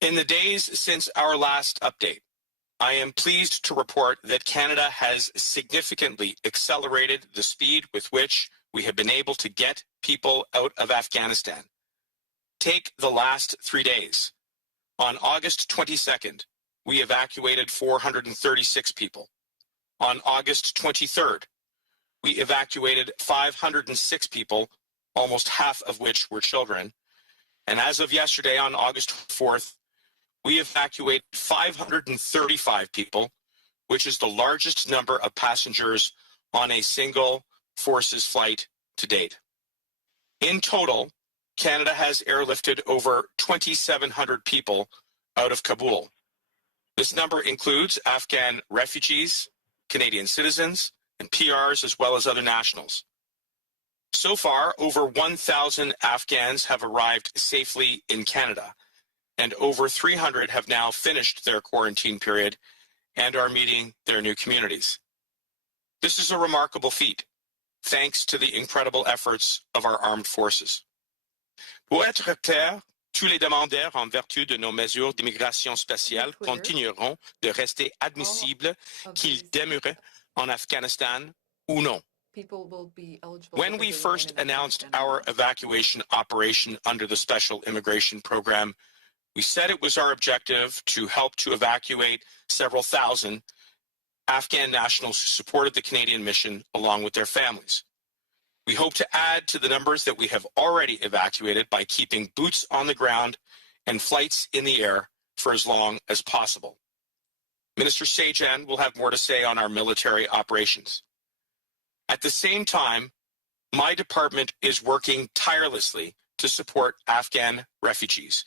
In the days since our last update, I am pleased to report that Canada has significantly accelerated the speed with which we have been able to get people out of Afghanistan. Take the last 3 days. On August 22nd, we evacuated 436 people. On August 23rd, we evacuated 506 people, almost half of which were children. And as of yesterday, on August 4th, we evacuated 535 people, which is the largest number of passengers on a single forces flight to date. In total, Canada has airlifted over 2,700 people out of Kabul. This number includes Afghan refugees, Canadian citizens, and PRs, as well as other nationals. So far, over 1,000 Afghans have arrived safely in Canada, and over 300 have now finished their quarantine period and are meeting their new communities. This is a remarkable feat, thanks to the incredible efforts of our armed forces. Pour être clair, tous les demandeurs en vertu de nos mesures d'immigration spéciale continueront de rester admissibles qu'ils demeurent en Afghanistan ou non. When we first announced our evacuation operation under the Special Immigration Program, we said it was our objective to help to evacuate several thousand Afghan nationals who supported the Canadian mission along with their families. We hope to add to the numbers that we have already evacuated by keeping boots on the ground and flights in the air for as long as possible. Minister Sajjan will have more to say on our military operations. At the same time, my department is working tirelessly to support Afghan refugees.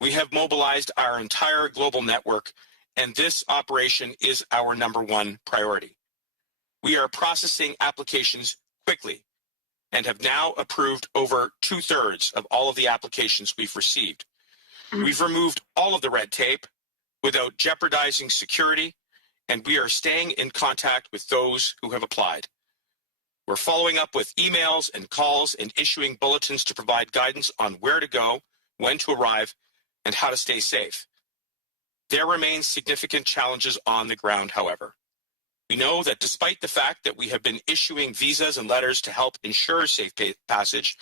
We have mobilized our entire global network, and this operation is our #1 priority. We are processing applications quickly and have now approved over 2/3 of all of the applications we've received. We've removed all of the red tape without jeopardizing security, and we are staying in contact with those who have applied. We're following up with emails and calls and issuing bulletins to provide guidance on where to go, when to arrive, and how to stay safe. There remain significant challenges on the ground, however. We know that despite the fact that we have been issuing visas and letters to help ensure safe passage,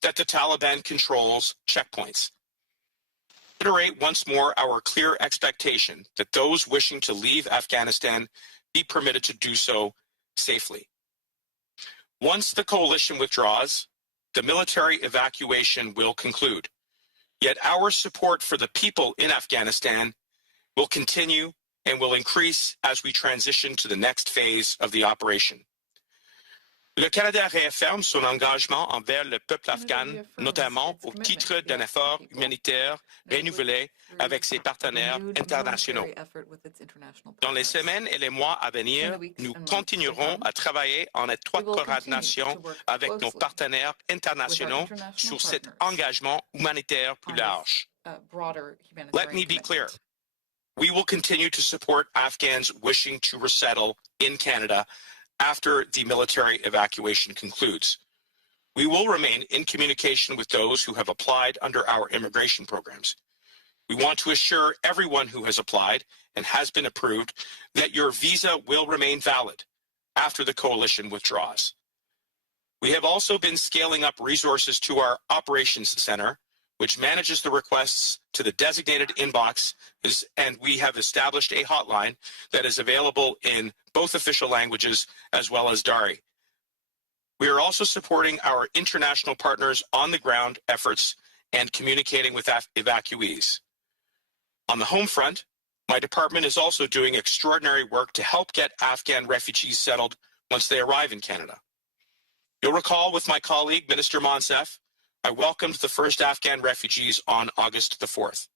that the Taliban controls checkpoints. Reiterate once more our clear expectation that those wishing to leave Afghanistan be permitted to do so safely. Once the coalition withdraws, the military evacuation will conclude. Yet our support for the people in Afghanistan will continue and will increase as we transition to the next phase of the operation. Le Canada réaffirme son engagement envers le peuple afghan, notamment au titre d'un effort humanitaire renouvelé avec ses partenaires internationaux. Dans les semaines et les mois à venir, nous continuerons à travailler en étroite coordination avec nos partenaires internationaux sur cet engagement humanitaire plus large. Let me be clear. We will continue to support Afghans wishing to resettle in Canada after the military evacuation concludes. We will remain in communication with those who have applied under our immigration programs. We want to assure everyone who has applied and has been approved that your visa will remain valid after the coalition withdraws. We have also been scaling up resources to our operations center, which manages the requests to the designated inbox, and we have established a hotline that is available in both official languages as well as Dari. We are also supporting our international partners on the ground efforts and communicating with evacuees. On the home front, my department is also doing extraordinary work to help get Afghan refugees settled once they arrive in Canada. You'll recall with my colleague, Minister Monsef, I welcomed the first Afghan refugees on August the 4th.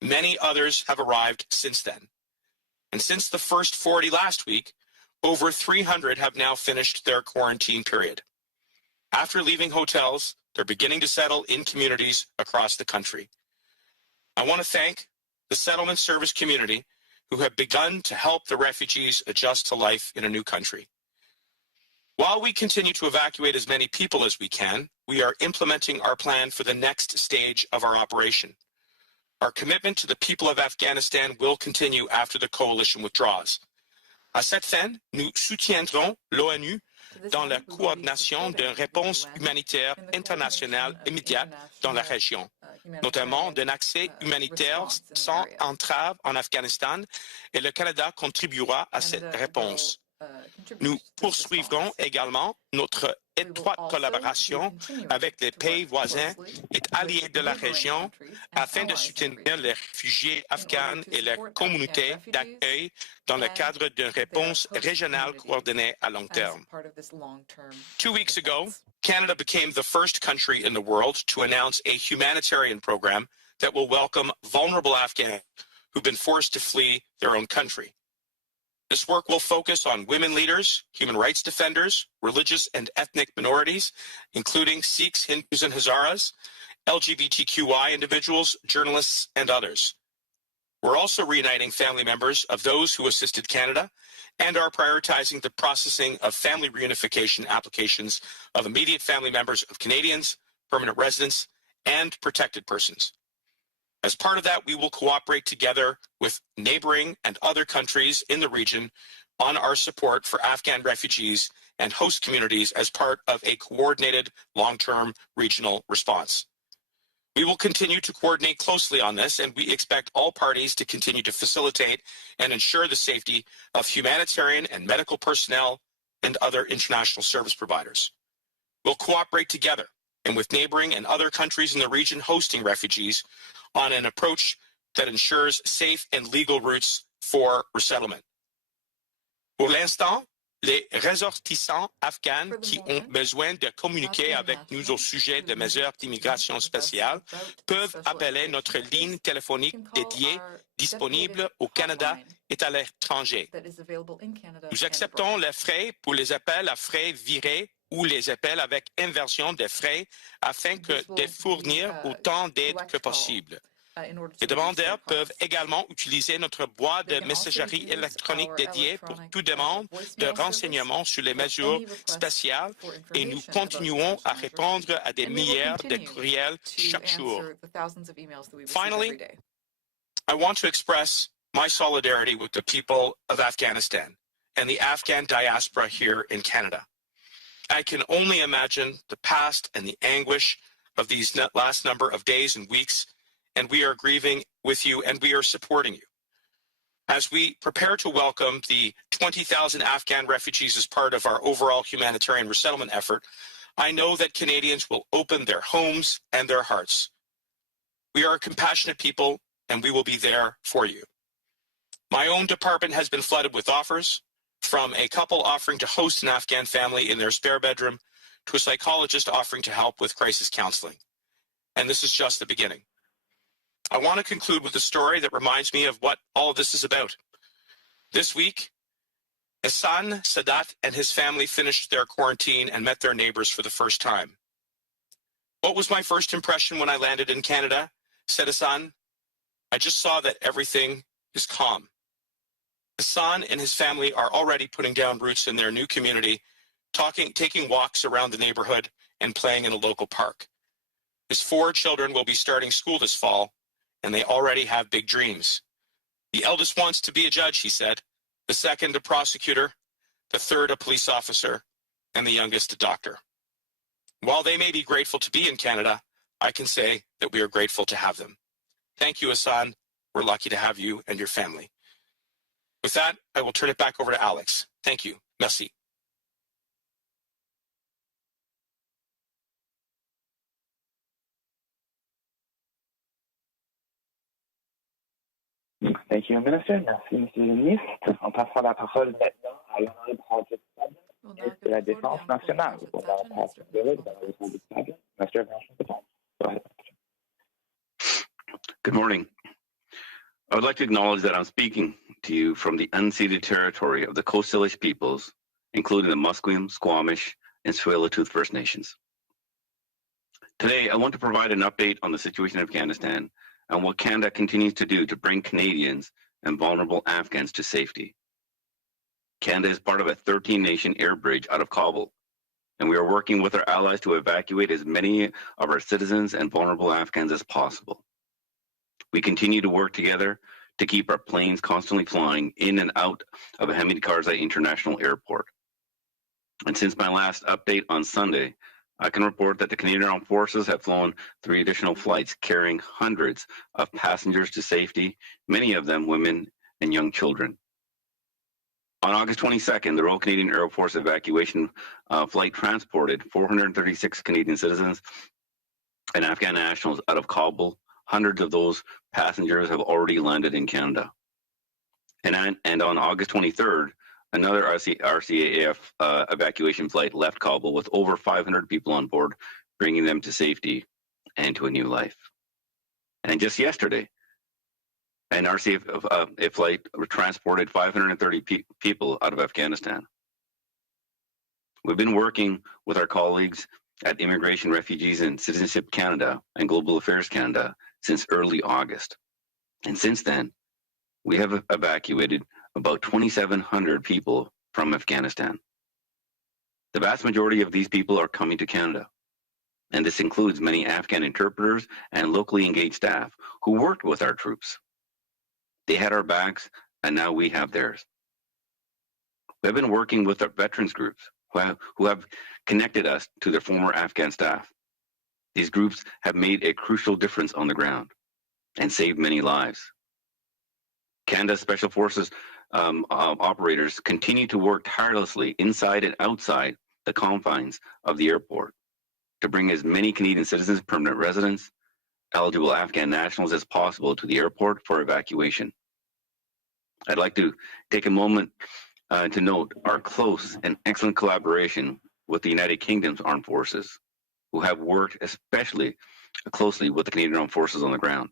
Many others have arrived since then. And since the first 40 last week, over 300 have now finished their quarantine period. After leaving hotels, they're beginning to settle in communities across the country. I want to thank the settlement service community who have begun to help the refugees adjust to life in a new country. While we continue to evacuate as many people as we can, we are implementing our plan for the next stage of our operation. Our commitment to the people of Afghanistan will continue after the coalition withdraws. À cette fin, nous soutiendrons l'ONU dans la coordination d'une réponse humanitaire internationale immédiate dans la région, notamment d'un accès humanitaire sans entrave en Afghanistan, et le Canada contribuera à cette réponse. Nous poursuivrons également notre étroite collaboration avec les pays voisins et alliés de la région afin de soutenir les réfugiés afghans et les communautés d'accueil dans le cadre d'une réponse régionale coordonnée à long terme. 2 weeks ago, Canada became the first country in the world to announce a humanitarian program that will welcome vulnerable Afghans who've been forced to flee their own country. This work will focus on women leaders, human rights defenders, religious and ethnic minorities, including Sikhs, Hindus, and Hazaras, LGBTQI individuals, journalists, and others. We're also reuniting family members of those who assisted Canada and are prioritizing the processing of family reunification applications of immediate family members of Canadians, permanent residents, and protected persons. As part of that, we will cooperate together with neighboring and other countries in the region on our support for Afghan refugees and host communities as part of a coordinated long-term regional response. We will continue to coordinate closely on this, and we expect all parties to continue to facilitate and ensure the safety of humanitarian and medical personnel and other international service providers. We'll cooperate together and with neighboring and other countries in the region hosting refugees on an approach that ensures safe and legal routes for resettlement. Pour l'instant, les ressortissants afghans qui ont besoin de communiquer avec nous au sujet de mesures d'immigration spéciale peuvent appeler notre ligne téléphonique dédiée disponible au Canada et à l'étranger. Nous acceptons les frais pour les appels à frais virés ou les appels avec inversion des frais afin de fournir autant d'aide que possible. Les demandeurs peuvent également utiliser notre boîte de messagerie électronique dédiée pour toute demande de renseignements sur les mesures spéciales et nous continuons à répondre à des milliers de courriels chaque jour. Finally, I want to express my solidarity with the people of Afghanistan and the Afghan diaspora here in Canada. I can only imagine the past and the anguish of these last number of days and weeks, and we are grieving with you and we are supporting you. As we prepare to welcome the 20,000 Afghan refugees as part of our overall humanitarian resettlement effort, I know that Canadians will open their homes and their hearts. We are a compassionate people and we will be there for you. My own department has been flooded with offers, from a couple offering to host an Afghan family in their spare bedroom to a psychologist offering to help with crisis counseling. And this is just the beginning. I want to conclude with a story that reminds me of what all of this is about. This week, Hassan Sadat and his family finished their quarantine and met their neighbors for the first time. What was my first impression when I landed in Canada? Said Hassan. I just saw that everything is calm. Hassan and his family are already putting down roots in their new community, taking walks around the neighborhood and playing in a local park. His 4 children will be starting school this fall, and they already have big dreams. The eldest wants to be a judge, he said, the second a prosecutor, the third a police officer, and the youngest a doctor. While they may be grateful to be in Canada, I can say that we are grateful to have them. Thank you, Hassan. We're lucky to have you and your family. With that, I will turn it back over to Alex. Thank you. Merci. Thank you, Minister. Merci, Monsieur le Ministre. On passera la parole maintenant à l'honorable Patrick Sabin, de la Défense nationale. Good morning. I would like to acknowledge that I'm speaking to you from the unceded territory of the Coast Salish peoples, including the Musqueam, Squamish, and Tsleil-Waututh First Nations. Today, I want to provide an update on the situation in Afghanistan and what Canada continues to do to bring Canadians and vulnerable Afghans to safety. Canada is part of a 13-nation air bridge out of Kabul, and we are working with our allies to evacuate as many of our citizens and vulnerable Afghans as possible. We continue to work together to keep our planes constantly flying in and out of Hamid Karzai International Airport. And since my last update on Sunday, I can report that the Canadian Armed Forces have flown 3 additional flights carrying hundreds of passengers to safety, many of them women and young children. On August 22nd, the Royal Canadian Air Force evacuation flight transported 436 Canadian citizens and Afghan nationals out of Kabul. Hundreds of those passengers have already landed in Canada. And on August 23rd, another RCAF evacuation flight left Kabul with over 500 people on board, bringing them to safety and to a new life. And just yesterday, an RCAF flight transported 530 people out of Afghanistan. We've been working with our colleagues at Immigration, Refugees and Citizenship Canada and Global Affairs Canada since early August. And since then, we have evacuated about 2,700 people from Afghanistan. The vast majority of these people are coming to Canada. And this includes many Afghan interpreters and locally engaged staff who worked with our troops. They had our backs, and now we have theirs. We've been working with our veterans groups who have connected us to their former Afghan staff. These groups have made a crucial difference on the ground and saved many lives. Canada's Special Forces operators continue to work tirelessly inside and outside the confines of the airport to bring as many Canadian citizens, permanent residents, eligible Afghan nationals as possible to the airport for evacuation. I'd like to take a moment to note our close and excellent collaboration with the United Kingdom's armed forces, who have worked especially closely with the Canadian Armed Forces on the ground.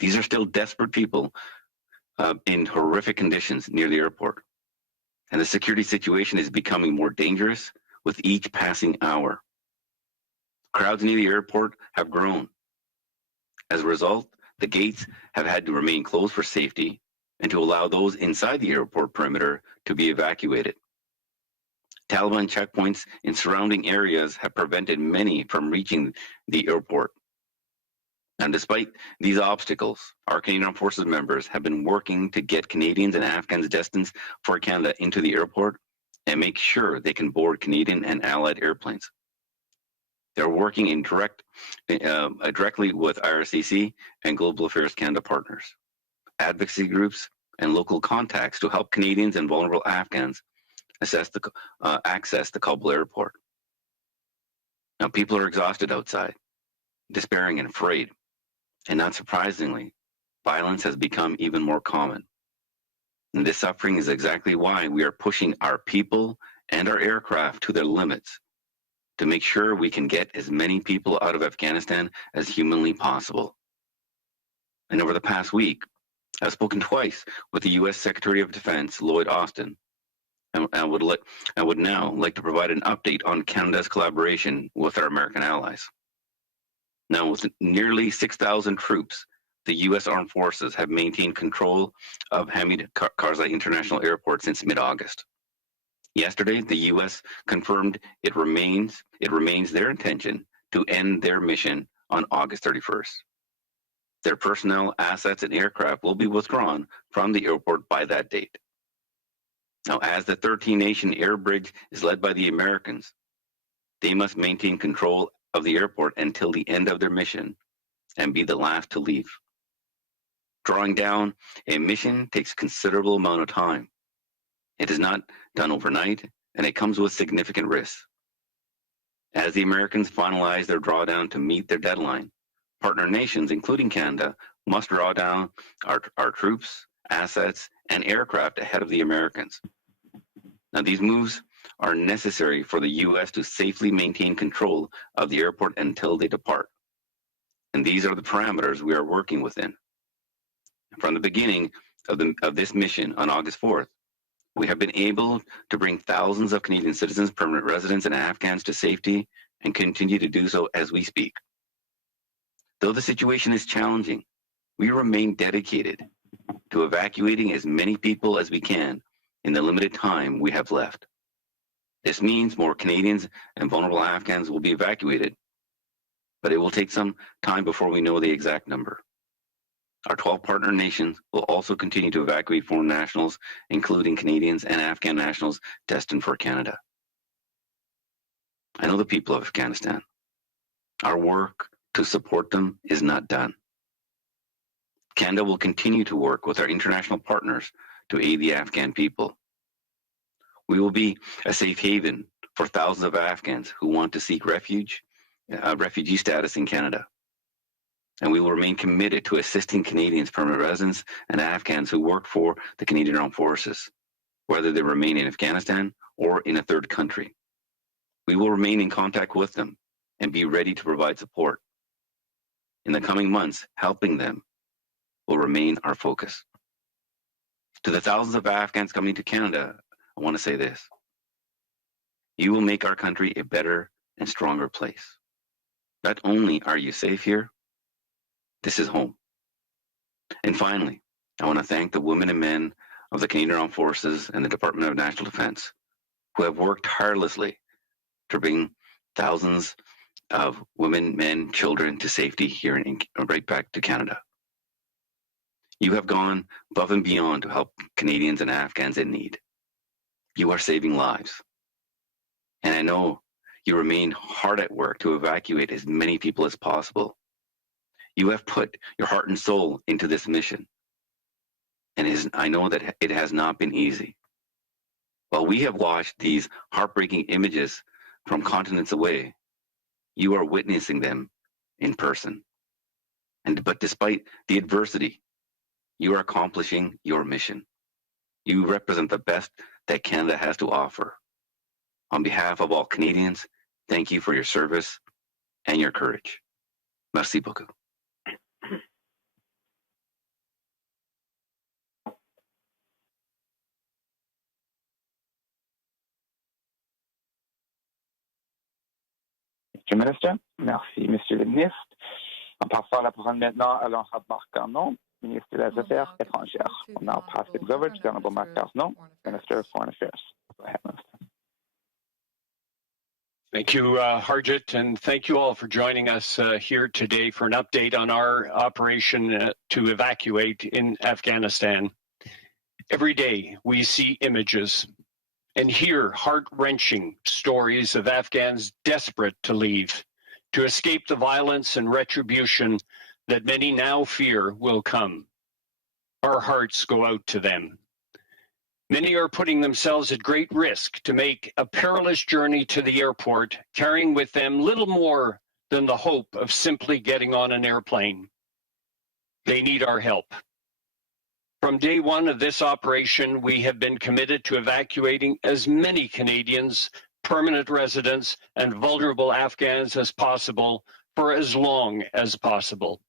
These are still desperate people in horrific conditions near the airport, and the security situation is becoming more dangerous with each passing hour. Crowds near the airport have grown. As a result, the gates have had to remain closed for safety and to allow those inside the airport perimeter to be evacuated. Taliban checkpoints in surrounding areas have prevented many from reaching the airport. And despite these obstacles, our Canadian Armed Forces members have been working to get Canadians and Afghans destined for Canada into the airport and make sure they can board Canadian and allied airplanes. They're working directly with IRCC and Global Affairs Canada partners, advocacy groups, and local contacts to help Canadians and vulnerable Afghans access the Kabul airport. Now, people are exhausted outside, despairing and afraid, and not surprisingly, violence has become even more common. And this suffering is exactly why we are pushing our people and our aircraft to their limits to make sure we can get as many people out of Afghanistan as humanly possible. And over the past week, I've spoken twice with the U.S. Secretary of Defense, Lloyd Austin, and I would now like to provide an update on Canada's collaboration with our American allies. Now, with nearly 6,000 troops, the U.S. Armed Forces have maintained control of Hamid Karzai International Airport since mid-August. Yesterday, the U.S. confirmed it remains their intention to end their mission on August 31st. Their personnel, assets, and aircraft will be withdrawn from the airport by that date. Now, as the 13-nation air bridge is led by the Americans, they must maintain control of the airport until the end of their mission and be the last to leave. Drawing down a mission takes a considerable amount of time. It is not done overnight, and it comes with significant risks. As the Americans finalize their drawdown to meet their deadline, partner nations, including Canada, must draw down our troops, assets, and aircraft ahead of the Americans. Now, these moves are necessary for the U.S. to safely maintain control of the airport until they depart. And these are the parameters we are working within. From the beginning of this mission on August 4th, we have been able to bring thousands of Canadian citizens, permanent residents, and Afghans to safety and continue to do so as we speak. Though the situation is challenging, we remain dedicated to evacuating as many people as we can in the limited time we have left. This means more Canadians and vulnerable Afghans will be evacuated, but it will take some time before we know the exact number. Our 12 partner nations will also continue to evacuate foreign nationals, including Canadians and Afghan nationals destined for Canada. I know the people of Afghanistan. Our work to support them is not done. Canada will continue to work with our international partners to aid the Afghan people. We will be a safe haven for thousands of Afghans who want to seek refugee status in Canada. And we will remain committed to assisting Canadians, permanent residents, and Afghans who work for the Canadian Armed Forces, whether they remain in Afghanistan or in a third country. We will remain in contact with them and be ready to provide support. In the coming months, helping them will remain our focus. To the thousands of Afghans coming to Canada, I want to say this. You will make our country a better and stronger place. Not only are you safe here, this is home. And finally, I want to thank the women and men of the Canadian Armed Forces and the Department of National Defence who have worked tirelessly to bring thousands of women, men, children to safety here and right back to Canada. You have gone above and beyond to help Canadians and Afghans in need. You are saving lives. And I know you remain hard at work to evacuate as many people as possible. You have put your heart and soul into this mission. And I know that it has not been easy. While we have watched these heartbreaking images from continents away, you are witnessing them in person. But despite the adversity, you are accomplishing your mission. You represent the best that Canada has to offer. On behalf of all Canadians, thank you for your service and your courage. Merci beaucoup. Mr. Minister, merci, Monsieur le Ministre. On passera la parole maintenant à l'honorable Marc Garneau, Ministre des Affaires étrangères. We'll now pass things over to the Honorable Marc Garneau, Minister of Foreign Affairs. Go ahead, Minister. Thank you, Harjit, and thank you all for joining us here today for an update on our operation to evacuate in Afghanistan. Every day we see images and hear heart-wrenching stories of Afghans desperate to leave, to escape the violence and retribution that many now fear will come. Our hearts go out to them. Many are putting themselves at great risk to make a perilous journey to the airport, carrying with them little more than the hope of simply getting on an airplane. They need our help. From day one of this operation, we have been committed to evacuating as many Canadians, permanent residents, and vulnerable Afghans as possible for as long as possible.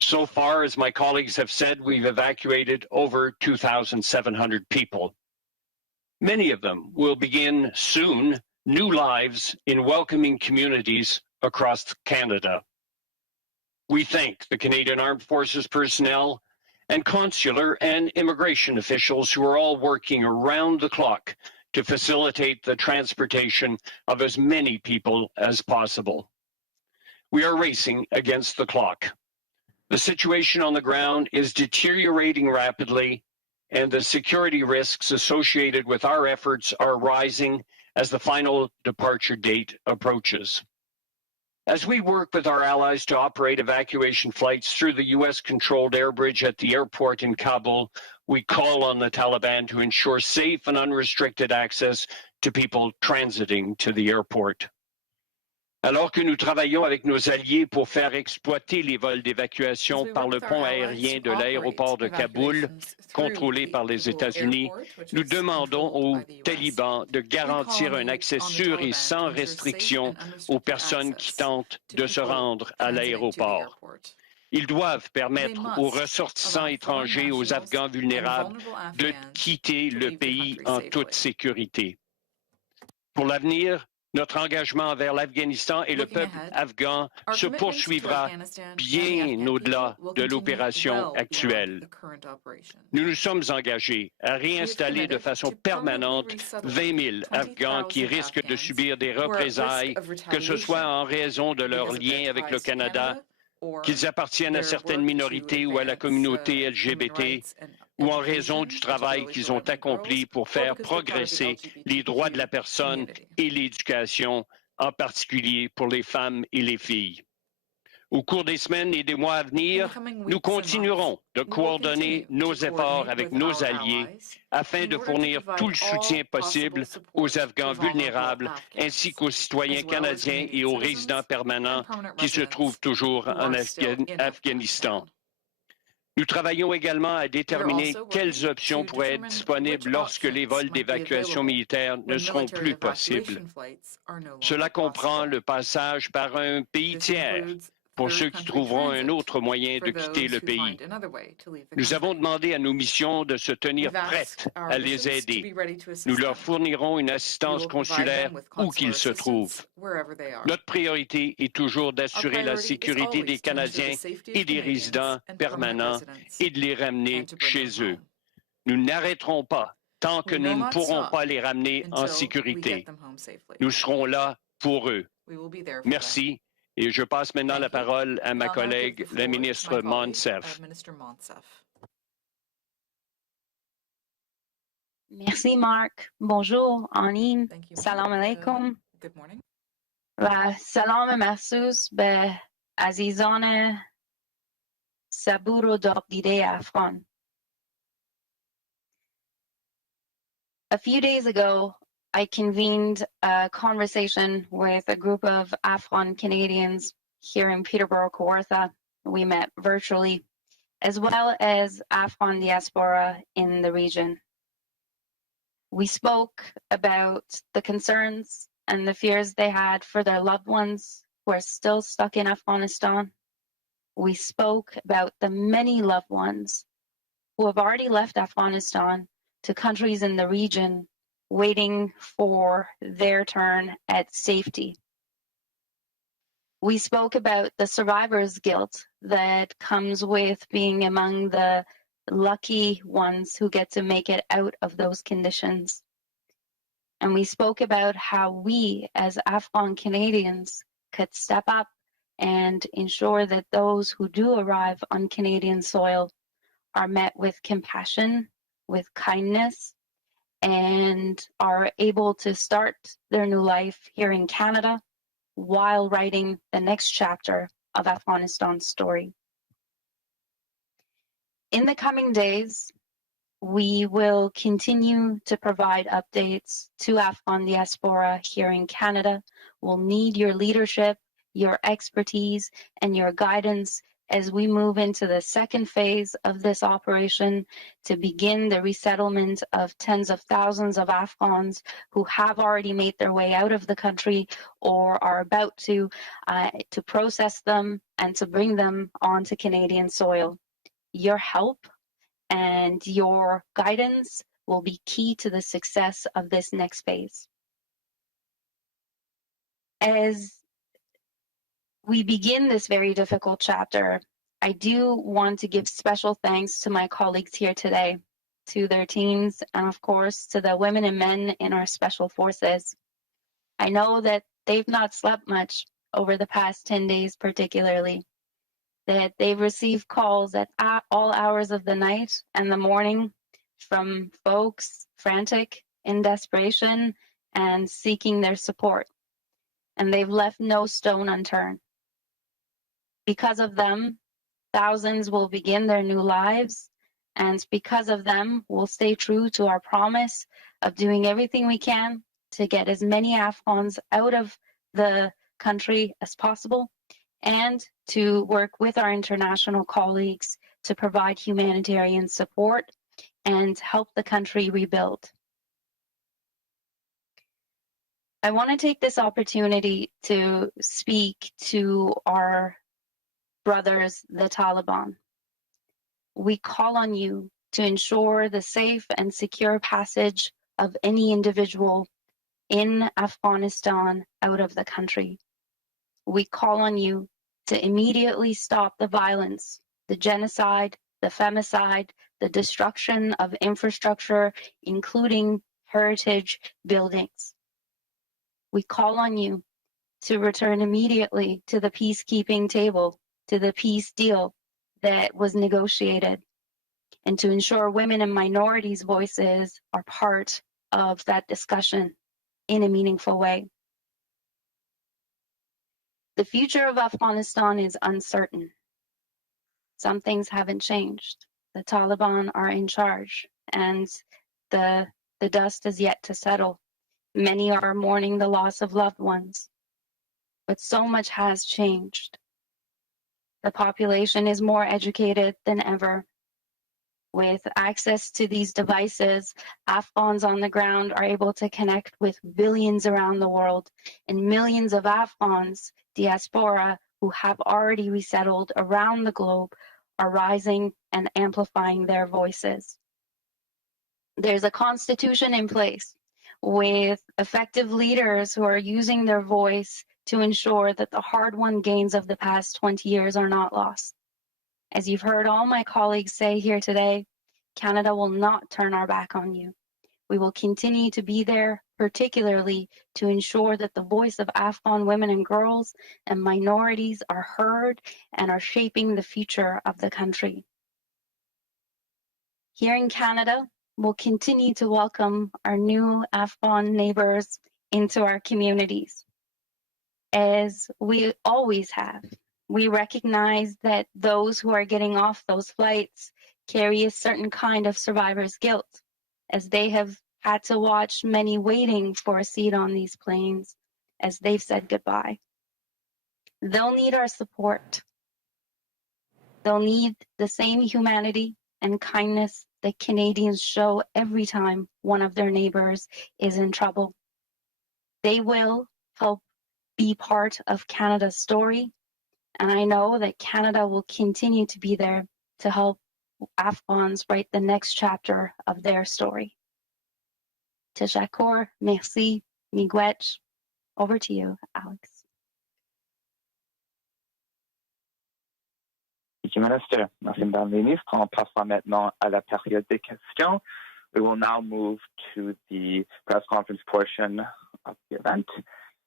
So far, as my colleagues have said, we've evacuated over 2,700 people. Many of them will begin soon new lives in welcoming communities across Canada. We thank the Canadian Armed Forces personnel and consular and immigration officials who are all working around the clock to facilitate the transportation of as many people as possible. We are racing against the clock. The situation on the ground is deteriorating rapidly, and the security risks associated with our efforts are rising as the final departure date approaches. As we work with our allies to operate evacuation flights through the U.S.-controlled air bridge at the airport in Kabul, we call on the Taliban to ensure safe and unrestricted access to people transiting to the airport. Alors que nous travaillons avec nos alliés pour faire exploiter les vols d'évacuation par le pont aérien de l'aéroport de Kaboul, contrôlé par les États-Unis, nous demandons aux talibans de garantir un accès sûr et sans restriction aux personnes qui tentent de se rendre à l'aéroport. Ils doivent permettre aux ressortissants étrangers et aux Afghans vulnérables de quitter le pays en toute sécurité. Pour l'avenir, Notre engagement envers l'Afghanistan et le peuple afghan se poursuivra bien au-delà de l'opération actuelle. Nous nous sommes engagés à réinstaller de façon permanente 20 000 Afghans qui risquent de subir des représailles, que ce soit en raison de leur lien avec le Canada, qu'ils appartiennent à certaines minorités ou à la communauté LGBT, ou en raison du travail qu'ils ont accompli pour faire progresser les droits de la personne et l'éducation, en particulier pour les femmes et les filles. Au cours des semaines et des mois à venir, nous continuerons de coordonner nos efforts avec nos alliés afin de fournir tout le soutien possible aux Afghans vulnérables ainsi qu'aux citoyens canadiens et aux résidents permanents qui se trouvent toujours en Afghanistan. Nous travaillons également à déterminer quelles options pourraient être disponibles lorsque les vols d'évacuation militaire ne seront plus possibles. Cela comprend le passage par un pays tiers pour ceux qui trouveront un autre moyen de quitter le pays. Nous avons demandé à nos missions de se tenir prêtes à les aider. Nous leur fournirons une assistance consulaire où qu'ils se trouvent. Notre priorité est toujours d'assurer la sécurité des Canadiens et des résidents permanents et de les ramener chez eux. Nous n'arrêterons pas tant que nous ne pourrons pas les ramener en sécurité. Nous serons là pour eux. Merci. Et je passe maintenant la parole à ma collègue, la ministre Monsef. Merci, Marc. Bonjour, Anin. Salam alaikum. Salam mahsus be azizane saburo dide Afghan. A few days ago, I convened a conversation with a group of Afghan Canadians here in Peterborough, Kawartha. We met virtually, as well as Afghan diaspora in the region. We spoke about the concerns and the fears they had for their loved ones who are still stuck in Afghanistan. We spoke about the many loved ones who have already left Afghanistan to countries in the region waiting for their turn at safety. We spoke about the survivor's guilt that comes with being among the lucky ones who get to make it out of those conditions. And we spoke about how we as Afghan Canadians could step up and ensure that those who do arrive on Canadian soil are met with compassion, with kindness, and are able to start their new life here in Canada while writing the next chapter of Afghanistan's story. In the coming days, we will continue to provide updates to Afghan diaspora here in Canada. We'll need your leadership, your expertise, and your guidance as we move into the second phase of this operation to begin the resettlement of tens of thousands of Afghans who have already made their way out of the country or are about to process them and to bring them onto Canadian soil. Your help and your guidance will be key to the success of this next phase. As we begin this very difficult chapter, I do want to give special thanks to my colleagues here today, to their teams, and of course to the women and men in our special forces. I know that they've not slept much over the past 10 days particularly, that they've received calls at all hours of the night and the morning from folks frantic, in desperation, and seeking their support. And they've left no stone unturned. Because of them, thousands will begin their new lives, and because of them, we'll stay true to our promise of doing everything we can to get as many Afghans out of the country as possible, and to work with our international colleagues to provide humanitarian support and help the country rebuild. I want to take this opportunity to speak to our brothers, the Taliban. We call on you to ensure the safe and secure passage of any individual in Afghanistan out of the country. We call on you to immediately stop the violence, the genocide, the femicide, the destruction of infrastructure, including heritage buildings. We call on you to return immediately to the peacekeeping table, to the peace deal that was negotiated, and to ensure women and minorities' voices are part of that discussion in a meaningful way. The future of Afghanistan is uncertain. Some things haven't changed. The Taliban are in charge, and the dust is yet to settle. Many are mourning the loss of loved ones. But so much has changed. The population is more educated than ever. With access to these devices, Afghans on the ground are able to connect with billions around the world, and millions of Afghans, diaspora, who have already resettled around the globe, are rising and amplifying their voices. There's a constitution in place with effective leaders who are using their voice to ensure that the hard-won gains of the past 20 years are not lost. As you've heard all my colleagues say here today, Canada will not turn our back on you. We will continue to be there, particularly to ensure that the voice of Afghan women and girls and minorities are heard and are shaping the future of the country. Here in Canada, we'll continue to welcome our new Afghan neighbors into our communities, as we always have. We recognize that those who are getting off those flights carry a certain kind of survivor's guilt, as they have had to watch many waiting for a seat on these planes as they've said goodbye. They'll need our support. They'll need the same humanity and kindness that Canadians show every time one of their neighbors is in trouble. They will help be part of Canada's story, and I know that Canada will continue to be there to help Afghans write the next chapter of their story. Tashakkur, merci, miigwech. Over to you, Alex. Thank you, Minister. Merci, Madame la Ministre. On passera maintenant à la période des questions. We will now move to the press conference portion of the event.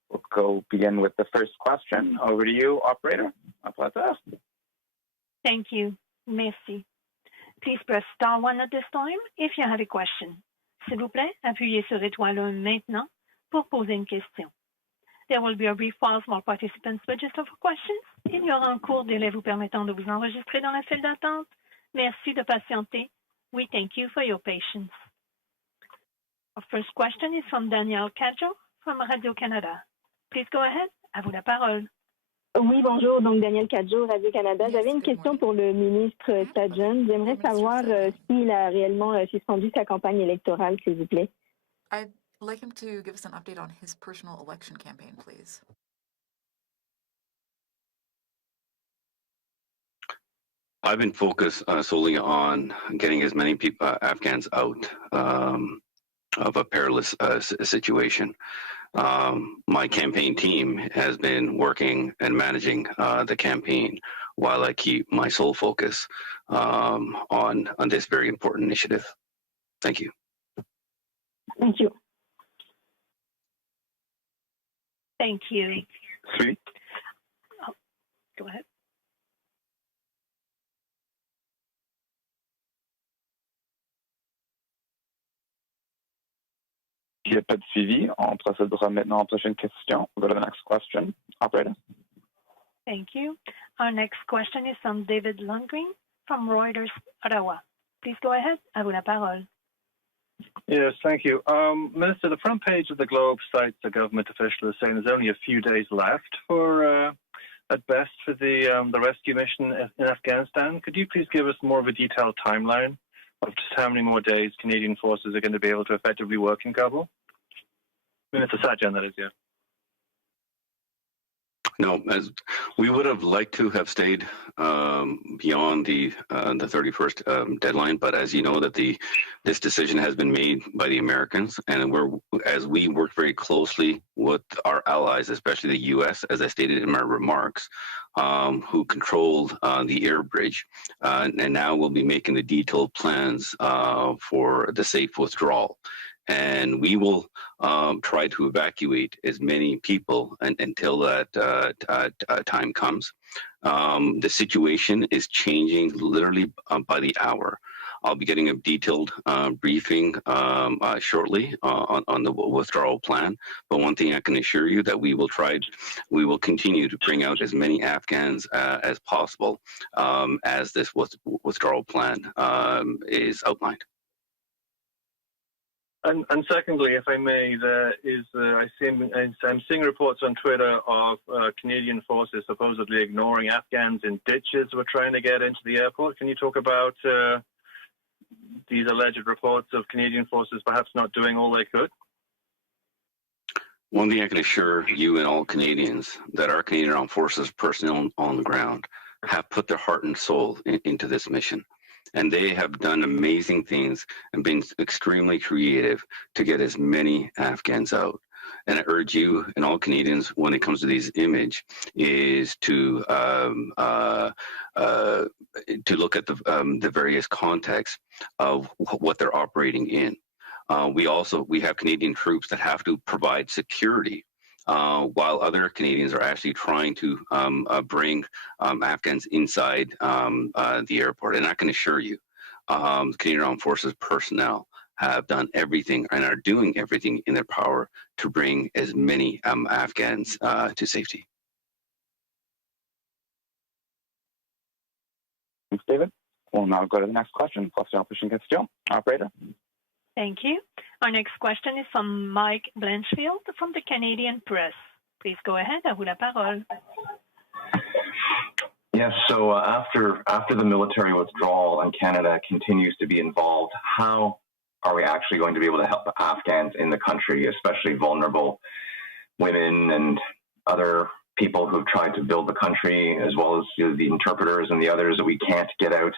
We'll begin with the first question. Over to you, operator. Operator. Thank you. Merci. Please press star 1 at this time if you have a question. S'il vous plaît, appuyez sur étoile 1 maintenant pour poser une question. There will be a brief pause while participants register for questions. Il y aura un court délai vous permettant de vous enregistrer dans la file d'attente. Merci de patienter. We thank you for your patience. Our first question is from Danielle Cadjo from Radio-Canada. Please go ahead. À vous la parole. Oui, bonjour. Donc, Danielle Cadjo, Radio-Canada. J'avais une question pour le ministre Sajjan. J'aimerais savoir s'il a réellement suspendu sa campagne électorale, s'il vous plaît. I'd like him to give us an update on his personal election campaign, please. I've been focused solely on getting as many people, Afghans out of a perilous situation. My campaign team has been working and managing the campaign while I keep my sole focus on this very important initiative. Thank you. Thank you. Thank you. Suite. Oh, go ahead. Il n'y a pas de suivi. On procédera maintenant à la prochaine question. We'll go to the next question. Operator. Thank you. Our next question is from David Lundgren from Reuters, Ottawa. Please go ahead. À vous la parole. Yes, thank you. Minister, the front page of the Globe cites a government official as saying there's only a few days left for, at best, for the rescue mission in Afghanistan. Could you please give us more of a detailed timeline of just how many more days Canadian forces are going to be able to effectively work in Kabul? Minister Sajjan, that is, yeah. No, as we would have liked to have stayed beyond the 31st deadline, but as you know, that this decision has been made by the Americans, and as we work very closely with our allies, especially the U.S., as I stated in my remarks, who controlled the air bridge, and now we'll be making the detailed plans for the safe withdrawal. And we will try to evacuate as many people until that time comes. The situation is changing literally by the hour. I'll be getting a detailed briefing shortly on the withdrawal plan. But one thing I can assure you that we will continue to bring out as many Afghans as possible as this withdrawal plan is outlined. And secondly, if I may, there is I'm seeing reports on Twitter of Canadian forces supposedly ignoring Afghans in ditches who are trying to get into the airport. Can you talk about these alleged reports of Canadian forces perhaps not doing all they could? One thing I can assure you and all Canadians that our Canadian Armed Forces personnel on the ground have put their heart and soul into this mission. And they have done amazing things and been extremely creative to get as many Afghans out. And I urge you and all Canadians, when it comes to these images, is to look at the various contexts of what they're operating in. We have Canadian troops that have to provide security, while other Canadians are actually trying to bring Afghans inside the airport. And I can assure you, the Canadian Armed Forces personnel have done everything and are doing everything in their power to bring as many Afghans to safety. Thanks, David. We'll now go to the next question. Operator. Thank you. Our next question is from Mike Blanchfield from the Canadian Press. Please go ahead. À vous la parole. Yes, so after the military withdrawal and Canada continues to be involved, how are we actually going to be able to help the Afghans in the country, especially vulnerable women and other people who've tried to build the country, as well as the interpreters and the others that we can't get out?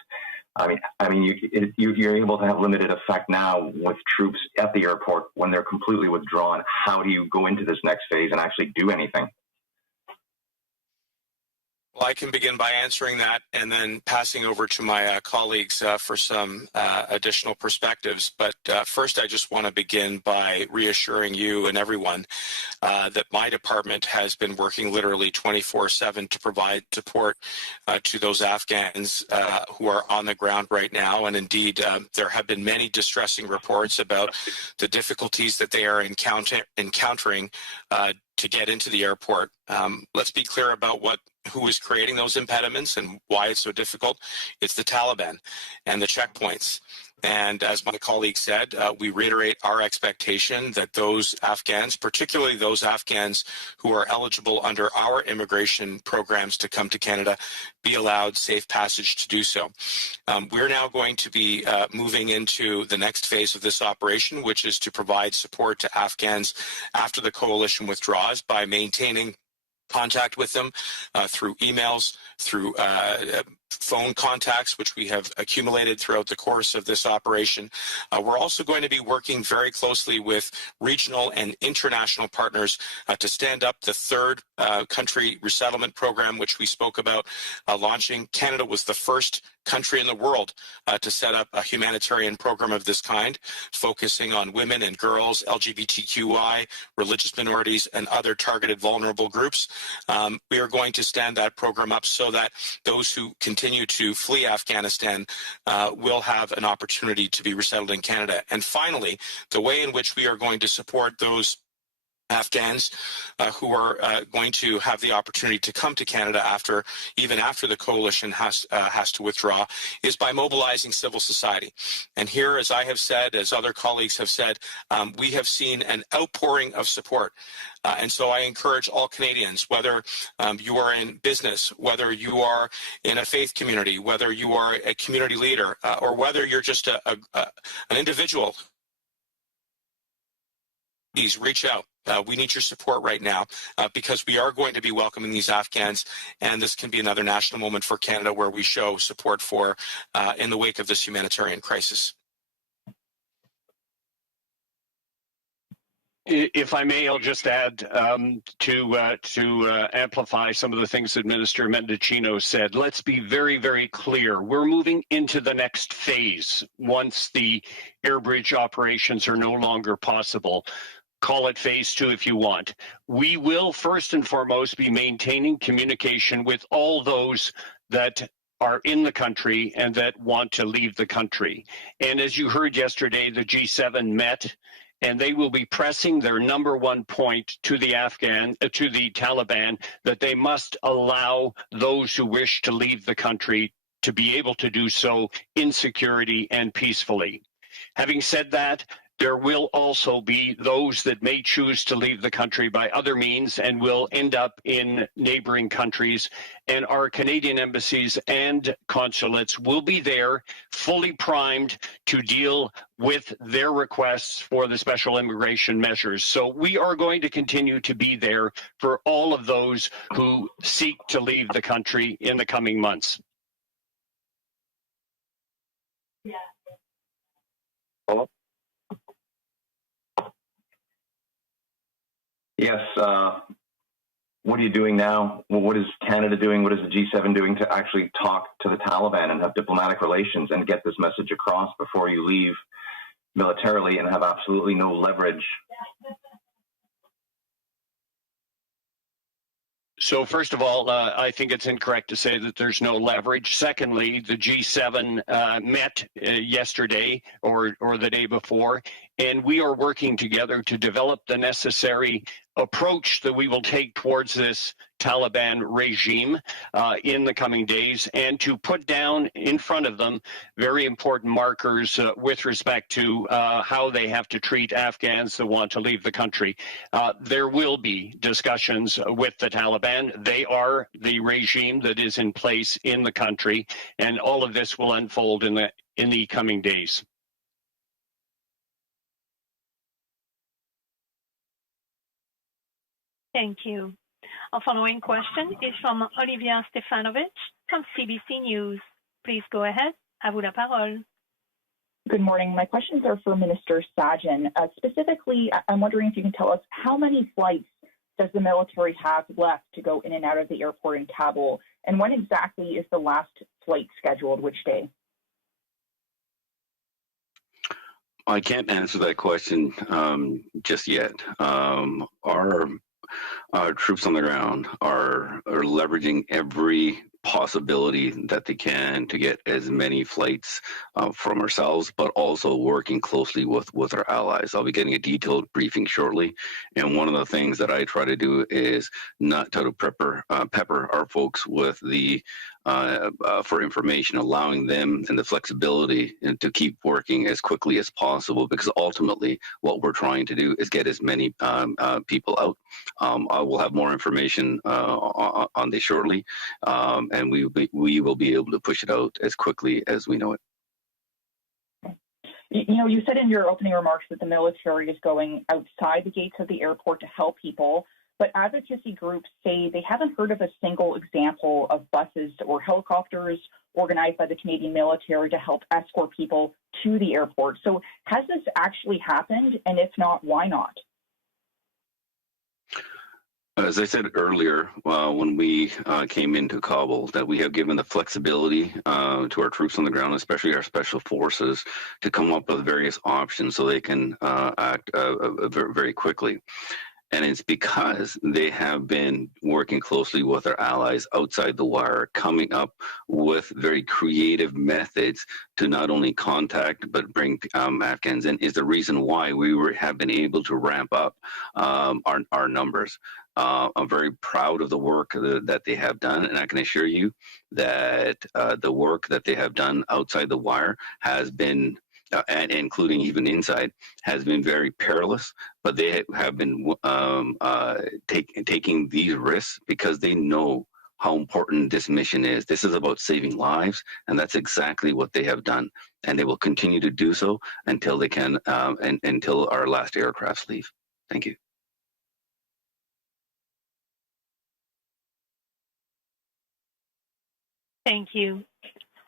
I mean, you're able to have limited effect now with troops at the airport when they're completely withdrawn. How do you go into this next phase and actually do anything? Well, I can begin by answering that and then passing over to my colleagues for some additional perspectives. But first, I just want to begin by reassuring you and everyone that my department has been working literally 24/7 to provide support to those Afghans who are on the ground right now. And indeed, there have been many distressing reports about the difficulties that they are encountering to get into the airport. Let's be clear about who is creating those impediments and why it's so difficult. It's the Taliban and the checkpoints. And as my colleague said, we reiterate our expectation that those Afghans, particularly those Afghans who are eligible under our immigration programs to come to Canada, be allowed safe passage to do so. We're now going to be moving into the next phase of this operation, which is to provide support to Afghans after the coalition withdraws by maintaining contact with them through emails, through phone contacts, which we have accumulated throughout the course of this operation. We're also going to be working very closely with regional and international partners to stand up the third country resettlement program, which we spoke about launching. Canada was the first country in the world to set up a humanitarian program of this kind, focusing on women and girls, LGBTQI, religious minorities, and other targeted vulnerable groups. We are going to stand that program up so that those who continue to flee Afghanistan will have an opportunity to be resettled in Canada. And finally, the way in which we are going to support those Afghans who are going to have the opportunity to come to Canada even after the coalition has to withdraw is by mobilizing civil society. And here, as I have said, as other colleagues have said, we have seen an outpouring of support. And so I encourage all Canadians, whether you are in business, whether you are in a faith community, whether you are a community leader, or whether you're just an individual, please reach out. We need your support right now because we are going to be welcoming these Afghans, and this can be another national moment for Canada where we show support for in the wake of this humanitarian crisis. If I may, I'll just add to amplify some of the things that Minister Mendicino said. Let's be very, very clear. We're moving into the next phase once the air bridge operations are no longer possible. Call it phase 2 if you want. We will first and foremost be maintaining communication with all those that are in the country and that want to leave the country. And as you heard yesterday, the G7 met, and they will be pressing their number one point to the Taliban, that they must allow those who wish to leave the country to be able to do so in security and peacefully. Having said that, there will also be those that may choose to leave the country by other means and will end up in neighboring countries. And our Canadian embassies and consulates will be there, fully primed to deal with their requests for the special immigration measures. So we are going to continue to be there for all of those who seek to leave the country in the coming months. Yeah. Hello? Yes. What are you doing now? Well, what is Canada doing? What is the G7 doing to actually talk to the Taliban and have diplomatic relations and get this message across before you leave militarily and have absolutely no leverage? So first of all, I think it's incorrect to say that there's no leverage. Secondly, the G7 met yesterday or the day before, and we are working together to develop the necessary approach that we will take towards this Taliban regime in the coming days, and to put down in front of them very important markers with respect to how they have to treat Afghans that want to leave the country. There will be discussions with the Taliban. They are the regime that is in place in the country, and all of this will unfold in the coming days. Thank you. Our following question is from Olivia Stefanovic from CBC News. Please go ahead. À vous la parole. Good morning. My questions are for Minister Sajjan. Specifically, I'm wondering if you can tell us how many flights does the military have left to go in and out of the airport in Kabul? And when exactly is the last flight scheduled? Which day? I can't answer that question just yet. Our troops on the ground are leveraging every possibility that they can to get as many flights from ourselves, but also working closely with our allies. I'll be getting a detailed briefing shortly, and one of the things that I try to do is not try to pepper our folks with the for information, allowing them and the flexibility to keep working as quickly as possible, because ultimately what we're trying to do is get as many people out. I will have more information on this shortly, and we will be able to push it out as quickly as we know it. You know, you said in your opening remarks that the military is going outside the gates of the airport to help people, but advocacy groups say they haven't heard of a single example of buses or helicopters organized by the Canadian military to help escort people to the airport. So has this actually happened? And if not, why not? As I said earlier, when we came into Kabul, that we have given the flexibility to our troops on the ground, especially our special forces, to come up with various options so they can act very quickly. And it's because they have been working closely with our allies outside the wire, coming up with very creative methods to not only contact but bring Afghans in, is the reason why we have been able to ramp up our numbers. I'm very proud of the work that they have done, and I can assure you that the work that they have done outside the wire has been, and including even inside, has been very perilous, but they have been taking these risks because they know how important this mission is. This is about saving lives, and that's exactly what they have done. And they will continue to do so until they can, until our last aircrafts leave. Thank you. Thank you.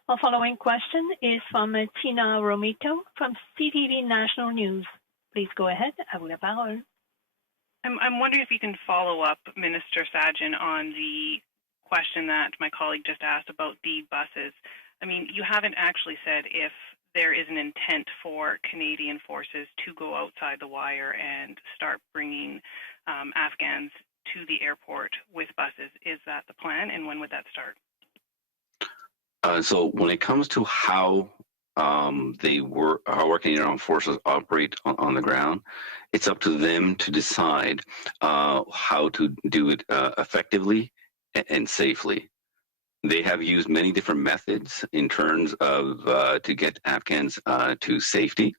Our following question is from Tina Romito from CTV National News. Please go ahead. À vous la parole. I'm wondering if you can follow up, Minister Sajjan, on the question that my colleague just asked about the buses. I mean, you haven't actually said if there is an intent for Canadian forces to go outside the wire and start bringing Afghans to the airport with buses. Is that the plan, and when would that start? So when it comes to how our Canadian Armed Forces operate on the ground, it's up to them to decide how to do it effectively and safely. They have used many different methods in terms of to get Afghans to safety,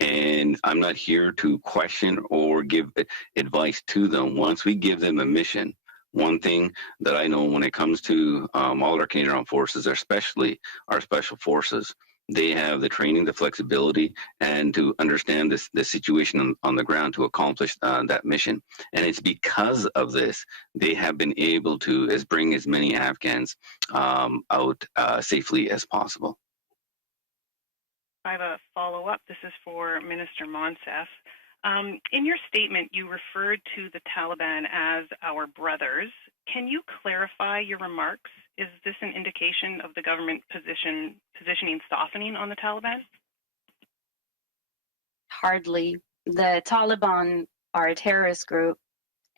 and I'm not here to question or give advice to them. Once we give them a mission, one thing that I know when it comes to all our Canadian Armed Forces, especially our Special Forces, they have the training, the flexibility, and to understand the situation on the ground to accomplish that mission. And it's because of this they have been able to bring as many Afghans out safely as possible. I have a follow-up. This is for Minister Monsef. In your statement, you referred to the Taliban as our brothers. Can you clarify your remarks? Is this an indication of the government positioning softening on the Taliban? Hardly. The Taliban are a terrorist group,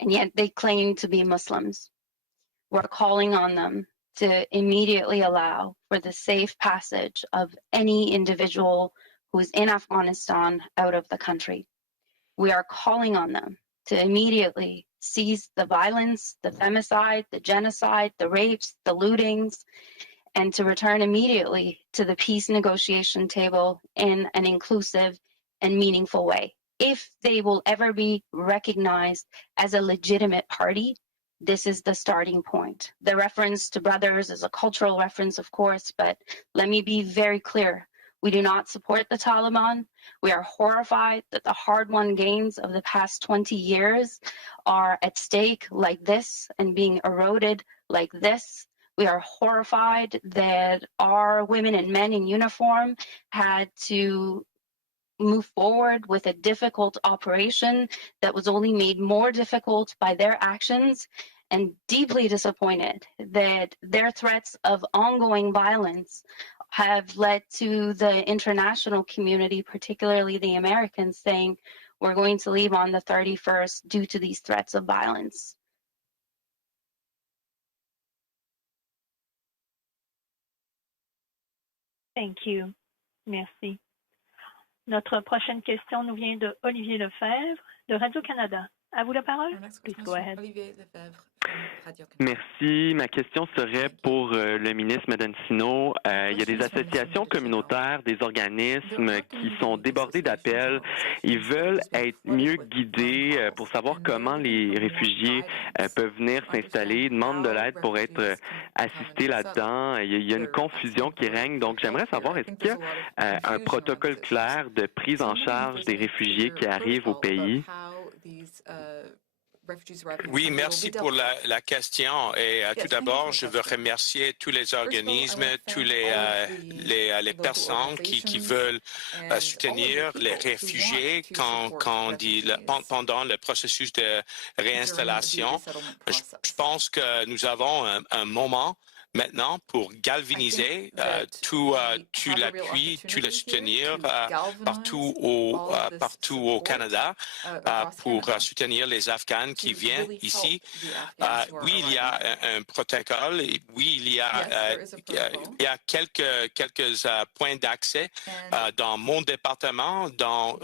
and yet they claim to be Muslims. We're calling on them to immediately allow for the safe passage of any individual who is in Afghanistan out of the country. We are calling on them to immediately cease the violence, the femicide, the genocide, the rapes, the lootings, and to return immediately to the peace negotiation table in an inclusive and meaningful way. If they will ever be recognized as a legitimate party, this is the starting point. The reference to brothers is a cultural reference, of course, but let me be very clear. We do not support the Taliban. We are horrified that the hard-won gains of the past 20 years are at stake like this and being eroded like this. We are horrified that our women and men in uniform had to move forward with a difficult operation that was only made more difficult by their actions, and deeply disappointed that their threats of ongoing violence have led to the international community, particularly the Americans, saying we're going to leave on the 31st due to these threats of violence. Thank you. Merci. Notre prochaine question nous vient de Olivier Lefebvre de Radio-Canada. À vous la parole. Please go ahead. Merci. Ma question serait pour le ministre Madansino. Il y a des associations communautaires, des organismes qui sont débordés d'appels. Ils veulent être mieux guidés pour savoir comment les réfugiés peuvent venir s'installer. Ils demandent de l'aide pour être assistés là-dedans. Il y a une confusion qui règne. Donc, j'aimerais savoir, est-ce qu'il y a un protocole clair de prise en charge des réfugiés qui arrivent au pays? Oui, merci pour la question. Et tout d'abord, je veux remercier tous les organismes, tous les personnes qui veulent soutenir les réfugiés pendant le processus de réinstallation. Je pense que nous avons un moment maintenant pour galvaniser tout l'appui, tout le soutenir partout au Canada pour soutenir les Afghans qui viennent ici. Oui, il y a un protocole. Oui, il y a quelques points d'accès dans mon département, dans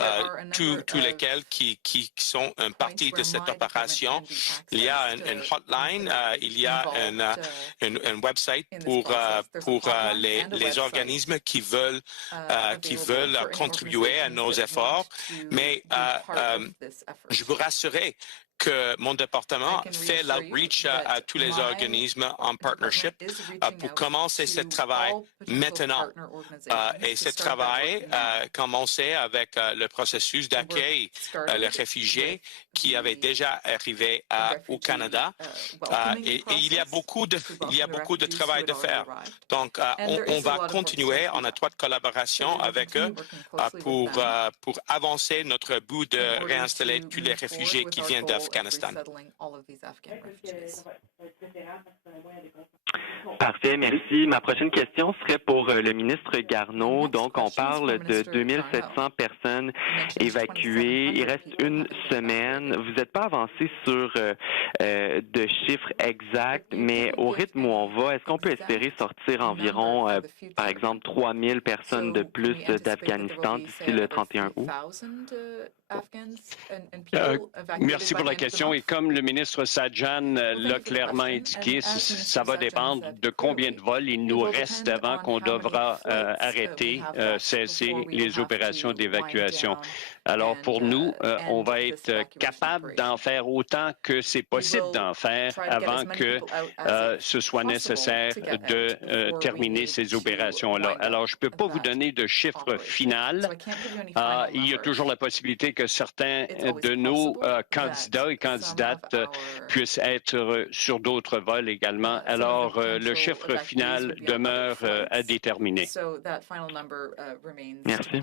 tous lesquels qui sont une partie de cette opération. Il y a une hotline, il y a un website pour les organismes qui veulent contribuer à nos efforts. Mais je vous rassurer que mon département fait l'outreach à tous les organismes en partnership pour commencer ce travail maintenant. Et ce travail a commencé avec le processus d'accueil les réfugiés qui avaient déjà arrivé au Canada. Et il y a beaucoup de travail de faire. Donc, on va continuer en étroite collaboration avec eux pour avancer notre bout de réinstaller tous les réfugiés qui viennent d'Afghanistan. Parfait, merci. Ma prochaine question serait pour le ministre Garneau. Donc, on parle de 2700 personnes évacuées. Il reste une semaine. Vous n'êtes pas avancé sur de chiffres exacts, mais au rythme où on va, est-ce qu'on peut espérer sortir environ, par exemple, 3000 personnes de plus d'Afghanistan d'ici le 31 août? Merci pour la question. Et comme le ministre Sajjan l'a clairement indiqué, ça va dépendre de combien de vols il nous reste avant qu'on devra arrêter, cesser les opérations d'évacuation. Alors pour nous, on va être capable d'en faire autant que c'est possible d'en faire avant que ce soit nécessaire de terminer ces opérations-là. Alors je ne peux pas vous donner de chiffre final. Il y a toujours la possibilité que certains de nos candidats et candidates puissent être sur d'autres vols également. Alors, le chiffre final demeure à déterminer. Merci.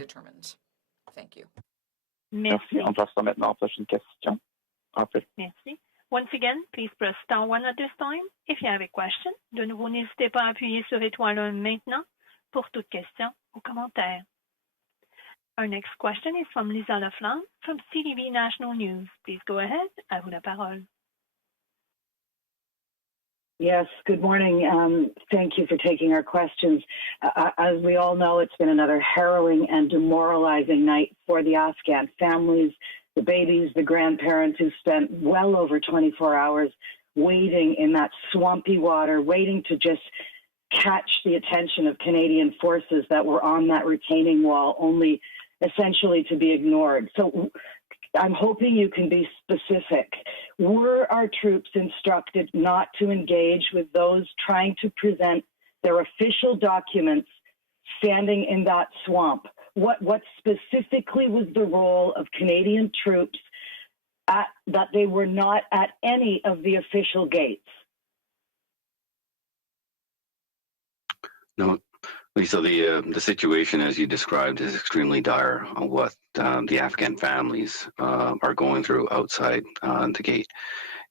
Merci. On passe maintenant à la prochaine question. Merci. Once again, please press star 1 at this time if you have a question. De nouveau, n'hésitez pas à appuyer sur étoile 1 maintenant pour toute question ou commentaire. Our next question is from Lisa Laflamme from CTV National News. Please go ahead. À vous la parole. Yes, good morning. Thank you for taking our questions. As we all know, it's been another harrowing and demoralizing night for the Afghan families, the babies, the grandparents who spent well over 24 hours wading in that swampy water, waiting to just catch the attention of Canadian forces that were on that retaining wall, only essentially to be ignored. So I'm hoping you can be specific. Were our troops instructed not to engage with those trying to present their official documents standing in that swamp? What specifically was the role of Canadian troops that they were not at any of the official gates? No, Lisa, the situation as you described is extremely dire on what the Afghan families are going through outside the gate.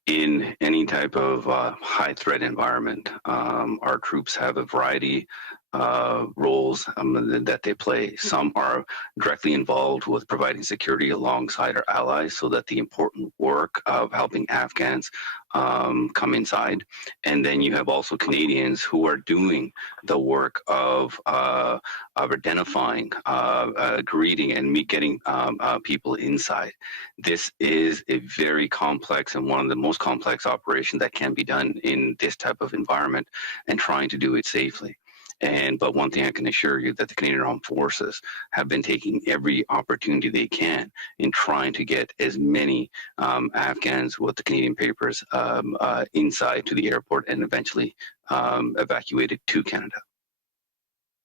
In any type of high threat environment, our troops have a variety roles that they play. Some are directly involved with providing security alongside our allies so that the important work of helping Afghans come inside. And then you have also Canadians who are doing the work of identifying, greeting, and getting people inside. This is a very complex and one of the most complex operations that can be done in this type of environment, and trying to do it safely. But one thing I can assure you that the Canadian Armed Forces have been taking every opportunity they can in trying to get as many Afghans with the Canadian papers inside to the airport and eventually evacuated to Canada.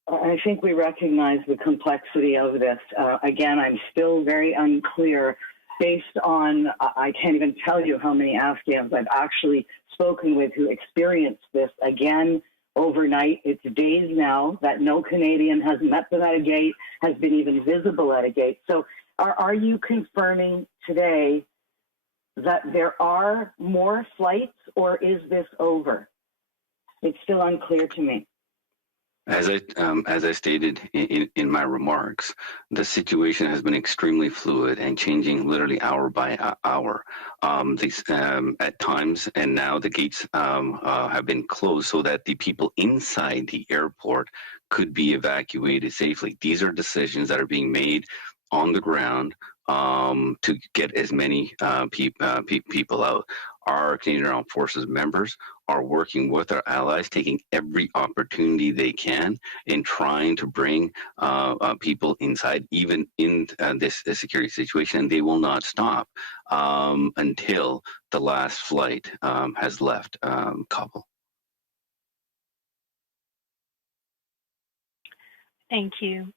I think we recognize the complexity of this. Again, I'm still very unclear based on, I can't even tell you how many Afghans I've actually spoken with who experienced this again overnight. It's days now that no Canadian has met them at a gate, has been even visible at a gate. So are you confirming today that there are more flights, or is this over? It's still unclear to me. As I stated in my remarks, the situation has been extremely fluid and changing literally hour by hour. At times, and now the gates have been closed so that the people inside the airport could be evacuated safely. These are decisions that are being made on the ground to get as many people out. Our Canadian Armed Forces members are working with our allies, taking every opportunity they can in trying to bring people inside, even in this security situation, and they will not stop until the last flight has left Kabul. Thank you.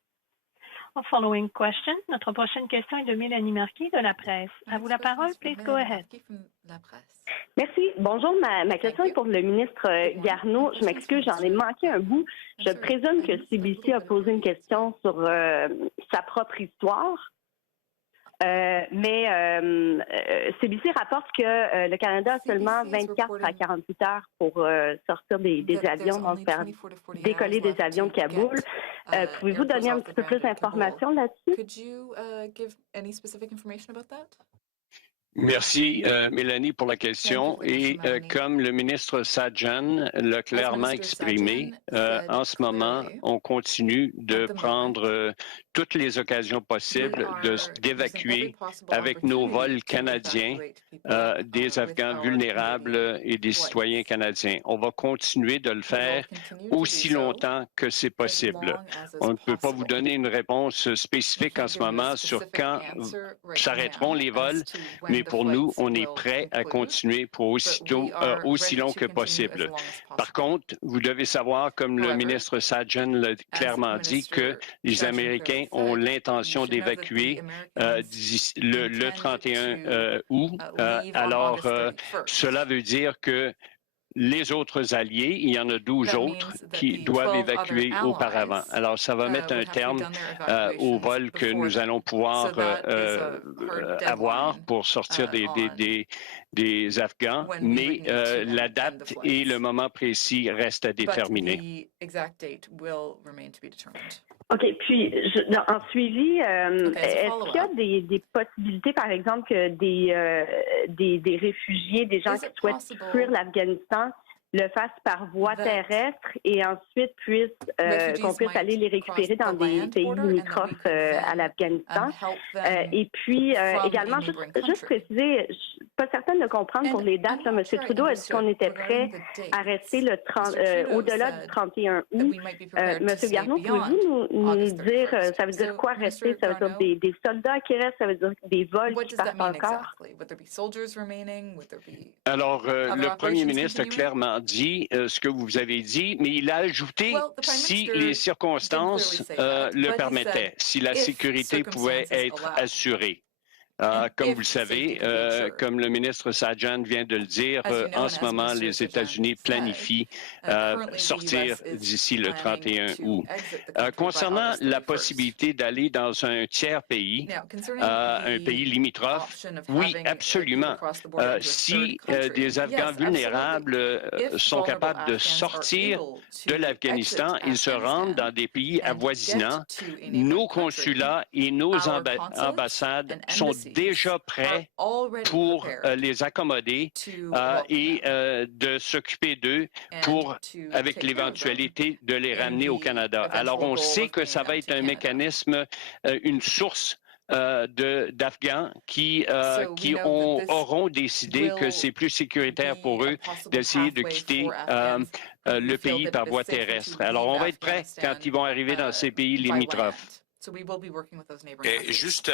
Our following question. Notre prochaine question est de Mélanie Marquis de La Presse. À vous la parole, please go ahead. Merci. Bonjour, ma question est pour le ministre Garneau. Je m'excuse, j'en ai manqué un bout. Je présume que CBC a posé une question sur sa propre histoire. Mais CBC rapporte que le Canada a seulement 24 à 48 heures pour sortir des avions, donc faire décoller des avions de Kaboul. Pouvez-vous donner un petit peu plus d'informations là-dessus? Merci, Mélanie, pour la question. Et comme le ministre Sajjan l'a clairement exprimé, en ce moment, on continue de prendre toutes les occasions possibles d'évacuer avec nos vols canadiens des Afghans vulnérables et des citoyens canadiens. On va continuer de le faire aussi longtemps que c'est possible. On ne peut pas vous donner une réponse spécifique en ce moment sur quand s'arrêteront les vols, mais pour nous, on est prêt à continuer pour aussi long que possible. Par contre, vous devez savoir, comme le ministre Sajjan l'a clairement dit, que les Américains ont l'intention d'évacuer le 31 août. Alors, cela veut dire que les autres alliés, il y en a 12 autres qui doivent évacuer auparavant. Alors, ça va mettre un terme au vol que nous allons pouvoir avoir pour sortir des Afghans, mais la date et le moment précis restent à déterminer. OK. Puis, en suivi, est-ce qu'il y a des possibilités, par exemple, que des réfugiés, des gens qui souhaitent fuir l'Afghanistan, le fassent par voie terrestre et ensuite qu'on puisse aller les récupérer dans des pays limitrophes à l'Afghanistan. Et puis, également, juste préciser, je ne suis pas certaine de comprendre pour les dates. Là, M. Trudeau a dit qu'on était prêt à rester au-delà du 31 août. M. Garneau, pouvez-vous nous dire, ça veut dire quoi rester? Ça veut dire des soldats qui restent? Ça veut dire des vols qui partent encore? Alors, le premier ministre a clairement dit ce que vous avez dit, mais il a ajouté si les circonstances le permettaient, si la sécurité pouvait être assurée. Comme vous le savez, comme le ministre Sajjan vient de le dire, en ce moment, les États-Unis planifient sortir d'ici le 31 août. Concernant la possibilité d'aller dans un tiers pays, un pays limitrophe, oui, absolument. Si des Afghans vulnérables sont capables de sortir de l'Afghanistan et se rendent dans des pays avoisinants, nos consulats et nos ambassades sont déjà prêts pour les accommoder et de s'occuper d'eux avec l'éventualité de les ramener au Canada. Alors, on sait que ça va être un mécanisme, une source d'Afghans qui auront décidé que c'est plus sécuritaire pour eux d'essayer de quitter le pays par voie terrestre. Alors, on va être prêts quand ils vont arriver dans ces pays limitrophes. Et juste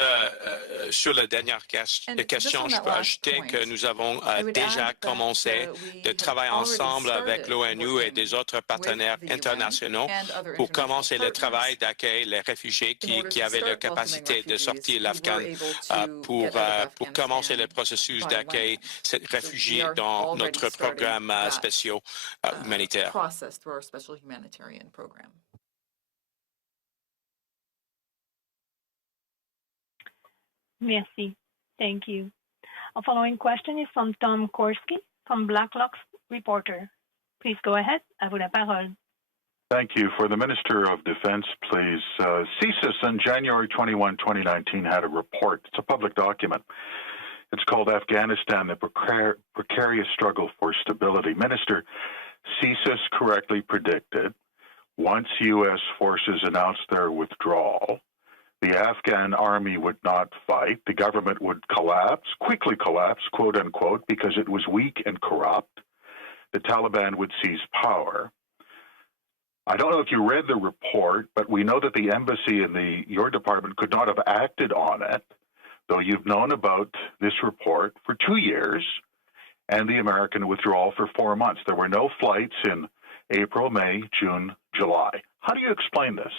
sur la dernière question, je peux ajouter que nous avons déjà commencé de travailler ensemble avec l'ONU et des autres partenaires internationaux pour commencer le travail d'accueil les réfugiés qui avaient la capacité de sortir l'Afghan pour commencer le processus d'accueil ces réfugiés dans notre programme spécial humanitaire. Merci. Thank you. Our following question is from Tom Korski from Blacklock's Reporter. Please go ahead. À vous la parole. Thank you. For the Minister of Defense, please. CSIS on January 21, 2019 had a report. It's a public document. It's called Afghanistan, the Precarious Struggle for Stability. Minister, CSIS correctly predicted once U.S. forces announced their withdrawal, the Afghan army would not fight. The government would collapse, quickly collapse, quote unquote, because it was weak and corrupt. the Taliban would seize power. I don't know if you read the report, but we know that the embassy and your department could not have acted on it, though you've known about this report for 2 years and the American withdrawal for 4 months. There were no flights in April, May, June, July. How do you explain this?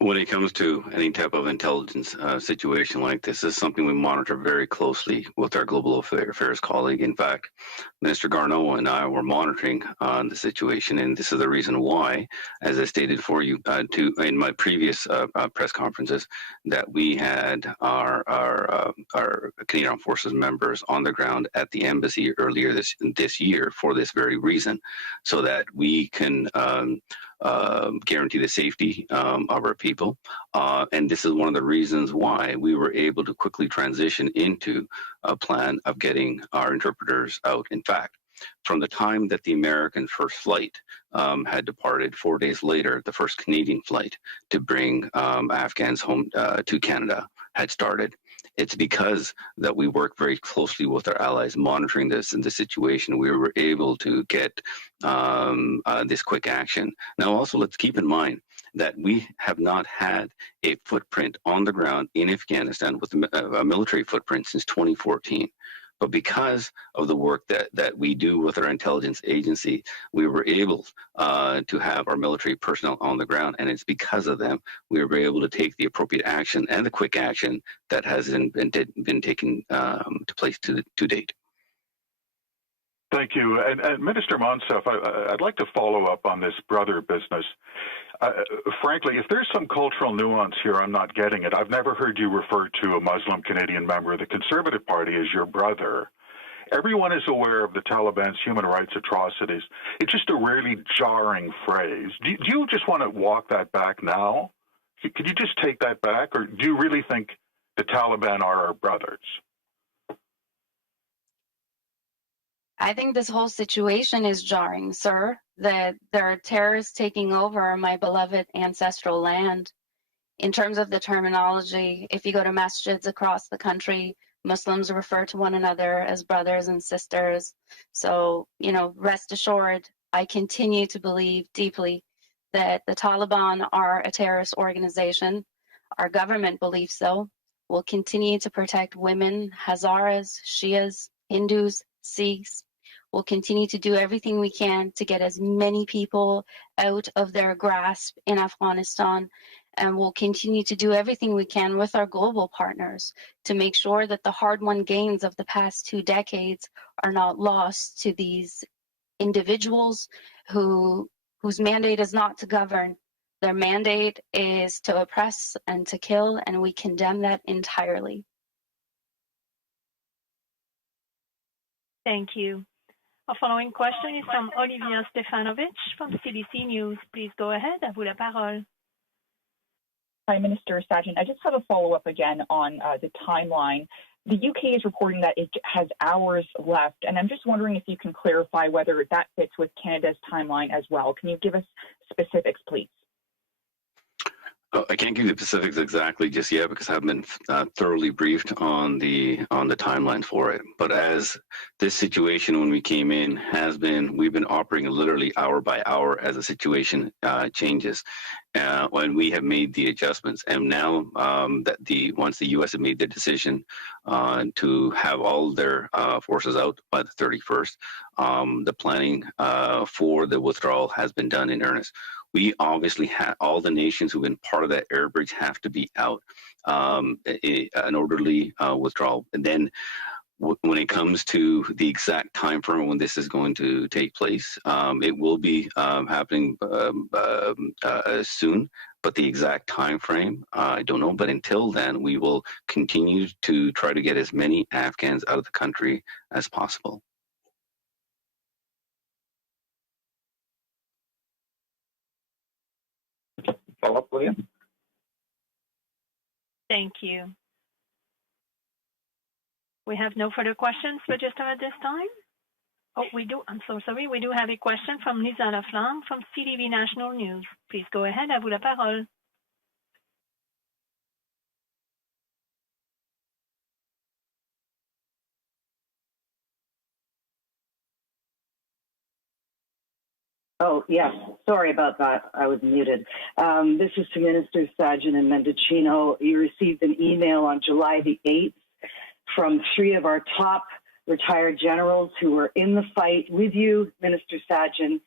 When it comes to any type of intelligence situation like this is something we monitor very closely with our global affairs colleague. In fact, Minister Garneau and I were monitoring the situation, and this is the reason why, as I stated for you in my previous press conferences, that we had our Canadian Armed Forces members on the ground at the embassy earlier this year for this very reason, so that we can guarantee the safety of our people. And this is one of the reasons why we were able to quickly transition into a plan of getting our interpreters out. In fact, from the time that the American first flight had departed, 4 days later, the first Canadian flight to bring Afghans home to Canada had started. It's because that we work very closely with our allies, monitoring this in the situation. We were able to get this quick action. Now, also, let's keep in mind that we have not had a footprint on the ground in Afghanistan with a military footprint since 2014. But because of the work that we do with our intelligence agency, we were able to have our military personnel on the ground, and it's because of them we were able to take the appropriate action and the quick action that has been taken to place to date. Thank you. And Minister Monsef, I'd like to follow up on this brother business. Frankly, if there's some cultural nuance here, I'm not getting it. I've never heard you refer to a Muslim Canadian member of the Conservative Party as your brother. Everyone is aware of the Taliban's human rights atrocities. It's just a really jarring phrase. Do you just want to walk that back now? Could you just take that back? Or do you really think the Taliban are our brothers? I think this whole situation is jarring, sir, that there are terrorists taking over my beloved ancestral land. In terms of the terminology, if you go to masjids across the country, Muslims refer to one another as brothers and sisters. So, rest assured, I continue to believe deeply that the Taliban are a terrorist organization. Our government believes so. We'll continue to protect women, Hazaras, Shias, Hindus, Sikhs. We'll continue to do everything we can to get as many people out of their grasp in Afghanistan. And we'll continue to do everything we can with our global partners to make sure that the hard-won gains of the past 2 decades are not lost to these individuals whose mandate is not to govern. Their mandate is to oppress and to kill, and we condemn that entirely. Thank you. Our following question is from Olivia Stefanovic from CBC News. Please go ahead. À vous la parole. Hi, Minister Sajjan. I just have a follow-up again on the timeline. The UK is reporting that it has hours left, and I'm just wondering if you can clarify whether that fits with Canada's timeline as well. Can you give us specifics, please? I can't give you the specifics exactly just yet because I haven't been thoroughly briefed on the timeline for it. But as this situation when we came in has been, we've been operating literally hour by hour as the situation changes. When we have made the adjustments, and now once the U.S. have made the decision to have all their forces out by the 31st, the planning for the withdrawal has been done in earnest. We obviously have all the nations who've been part of that air bridge have to be out, an orderly withdrawal. And then when it comes to the exact time frame when this is going to take place, it will be happening soon, but the exact time frame, I don't know. But until then, we will continue to try to get as many Afghans out of the country as possible. Follow up, William? Thank you. We have no further questions registered at this time. Oh, we do. I'm so sorry. We do have a question from Lisa Laflamme from CTV National News. Please go ahead. À vous la parole. Oh, yes. Sorry about that. I was muted. This is to Ministers Sajjan and Mendocino. You received an email on July the 8th from 3 of our top retired generals who were in the fight with you, Minister Sajjan,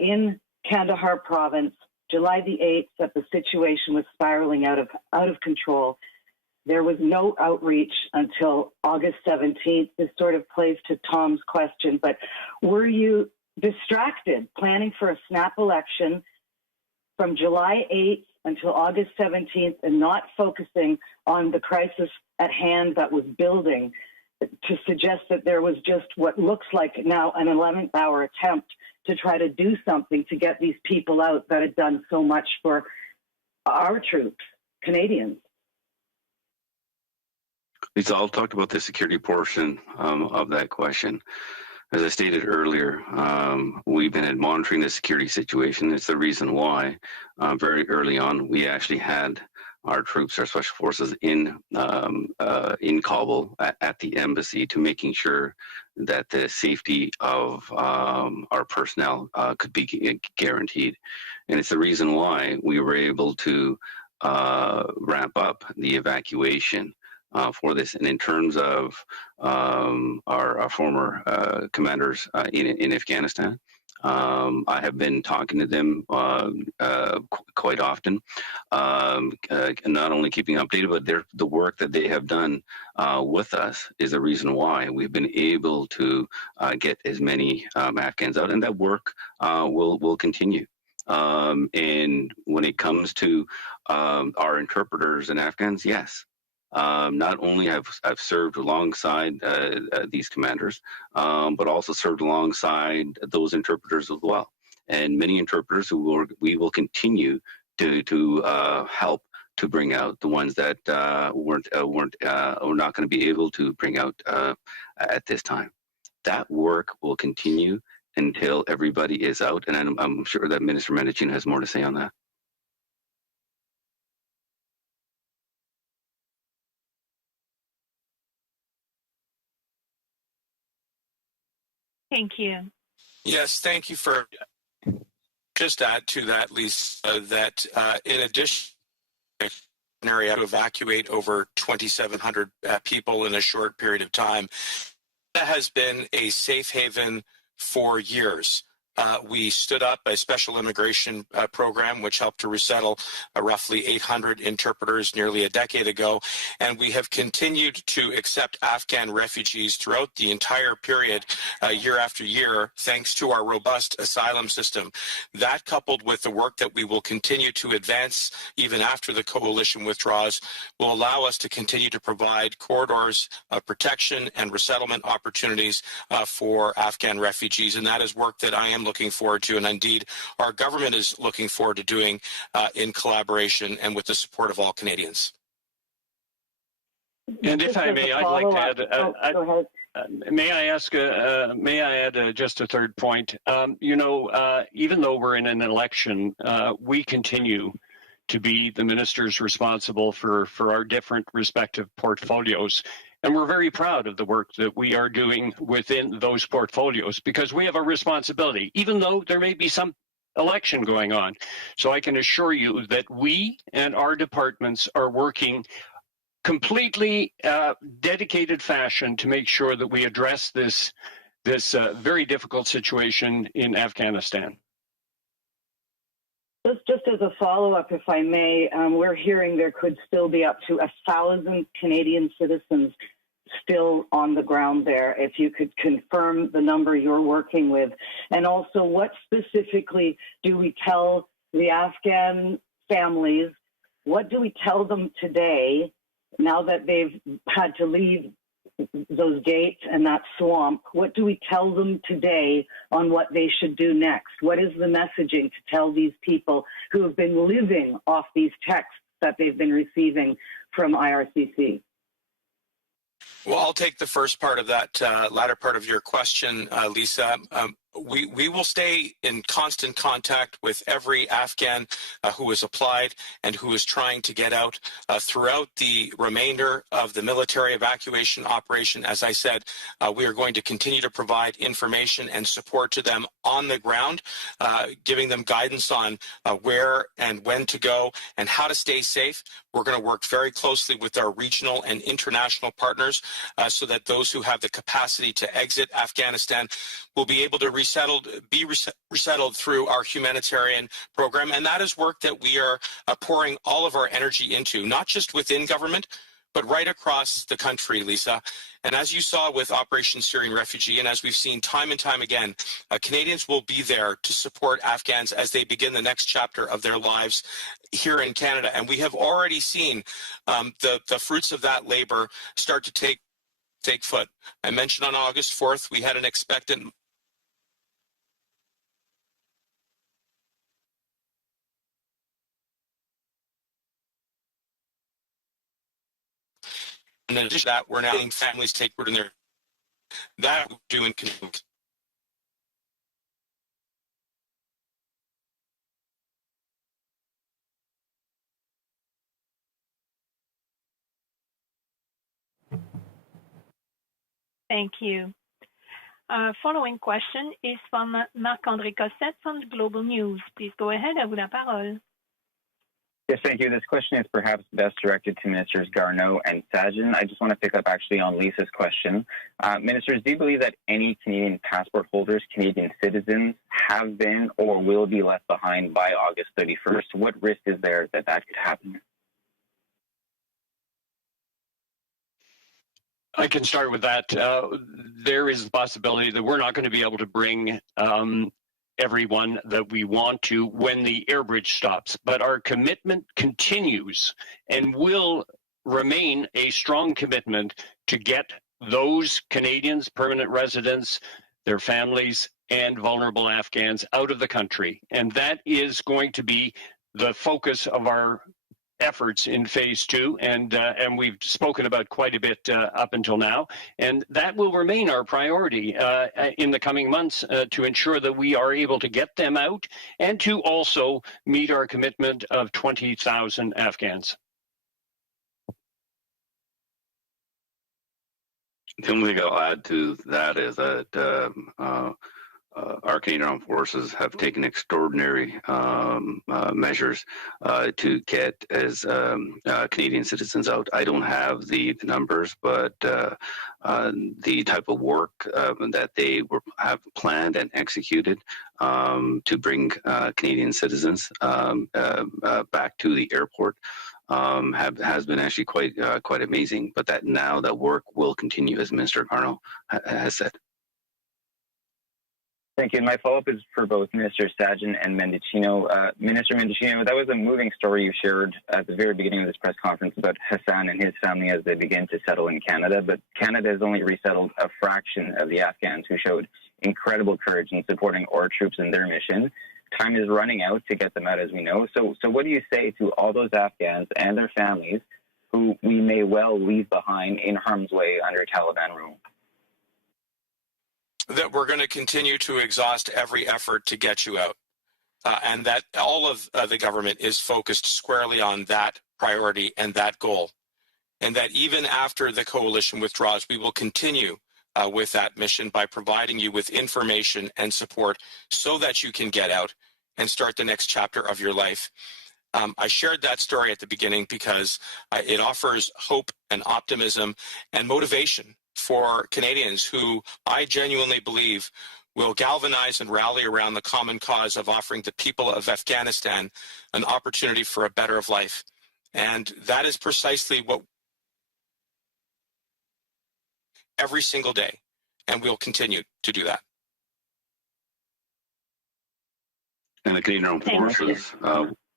in Kandahar province, July the 8th, that the situation was spiraling out of control. There was no outreach until August 17th. This sort of plays to Tom's question, but were you distracted planning for a snap election from July 8th until August 17th and not focusing on the crisis at hand that was building, to suggest that there was just what looks like now an 11th hour attempt to try to do something to get these people out that had done so much for our troops, Canadians? Lisa, I'll talk about the security portion of that question. As I stated earlier, we've been monitoring the security situation. It's the reason why very early on we actually had our troops, our special forces in Kabul at the embassy, to making sure that the safety of our personnel could be guaranteed. And it's the reason why we were able to ramp up the evacuation for this. And in terms of our former commanders in Afghanistan, I have been talking to them quite often, not only keeping updated, but the work that they have done with us is the reason why we've been able to get as many Afghans out, and that work will continue. And when it comes to our interpreters and Afghans, yes. Not only have I've served alongside these commanders, but also served alongside those interpreters as well, and many interpreters who we will continue to help to bring out the ones that weren't not going to be able to bring out at this time. That work will continue until everybody is out, and I'm sure that Minister Mendocino has more to say on that. Thank you. Yes, thank you for just add to that, Lisa, that in addition area to evacuate over 2,700 people in a short period of time, that has been a safe haven for years. We stood up a special immigration program which helped to resettle roughly 800 interpreters nearly a decade ago, and we have continued to accept Afghan refugees throughout the entire period, year after year, thanks to our robust asylum system. That, coupled with the work that we will continue to advance even after the coalition withdraws, will allow us to continue to provide corridors of protection and resettlement opportunities for Afghan refugees, and that is work that I am looking forward to, and indeed our government is looking forward to doing in collaboration and with the support of all Canadians. And if I may, I'd like to add, may I add just a third point? Even though we're in an election, we continue to be the ministers responsible for our different respective portfolios. And we're very proud of the work that we are doing within those portfolios, because we have a responsibility, even though there may be some election going on. So I can assure you that we and our departments are working completely dedicated fashion to make sure that we address this very difficult situation in Afghanistan. Just as a follow-up, if I may, we're hearing there could still be up to 1,000 Canadian citizens still on the ground there. If you could confirm the number you're working with. And also, what specifically do we tell the Afghan families? What do we tell them today, now that they've had to leave those gates and that swamp? What do we tell them today on what they should do next? What is the messaging to tell these people who have been living off these texts that they've been receiving from IRCC? Well, I'll take the first part of that latter part of your question, Lisa. we will stay in constant contact with every Afghan who has applied and who is trying to get out throughout the remainder of the military evacuation operation. As I said, we are going to continue to provide information and support to them on the ground, giving them guidance on where and when to go and how to stay safe. We're going to work very closely with our regional and international partners so that those who have the capacity to exit Afghanistan will be able to be resettled through our humanitarian program. And that is work that we are pouring all of our energy into, not just within government, but right across the country, Lisa. And as you saw with Operation Syrian Refugee, and as we've seen time and time again, Canadians will be there to support Afghans as they begin the next chapter of their lives here in Canada. And we have already seen the fruits of that labor start to take foot. I mentioned on August 4th, we had an expectant in addition to that, we're now seeing families take root in their that we're doing. Thank you. Following question is from Marc-André Cossette from the Global News. Please go ahead, à vous la parole. Yes, thank you. This question is perhaps best directed to Ministers Garneau and Sajjan. I just want to pick up actually on Lisa's question. Ministers, do you believe that any Canadian passport holders, Canadian citizens, have been or will be left behind by August 31st? What risk is there that that could happen? I can start with that. There is the possibility that we're not going to be able to bring everyone that we want to when the air bridge stops. But our commitment continues and will remain a strong commitment to get those Canadians, permanent residents, their families, and vulnerable Afghans out of the country. And that is going to be the focus of our efforts in phase two, and we've spoken about quite a bit up until now, and that will remain our priority in the coming months to ensure that we are able to get them out and to also meet our commitment of 20,000 Afghans. The only thing I'll add to that is that our Canadian Armed Forces have taken extraordinary measures to get as Canadian citizens out. I don't have the numbers, but the type of work that they have planned and executed to bring Canadian citizens back to the airport has been actually quite amazing. But that now that work will continue, as Minister Garneau has said. Thank you. My follow-up is for both Minister Sajjan and Mendicino. Minister Mendicino, that was a moving story you shared at the very beginning of this press conference about Hassan and his family as they begin to settle in Canada. But Canada has only resettled a fraction of the Afghans who showed incredible courage in supporting our troops in their mission. Time is running out to get them out, as we know. So what do you say to all those Afghans and their families who we may well leave behind in harm's way under Taliban rule? That we're going to continue to exhaust every effort to get you out, and that all of the government is focused squarely on that priority and that goal, and that even after the coalition withdraws, we will continue with that mission by providing you with information and support so that you can get out and start the next chapter of your life. I shared that story at the beginning because it offers hope and optimism and motivation for Canadians who I genuinely believe will galvanize and rally around the common cause of offering the people of Afghanistan an opportunity for a better of life. And that is precisely what every single day, and we'll continue to do that. And the Canadian Armed Forces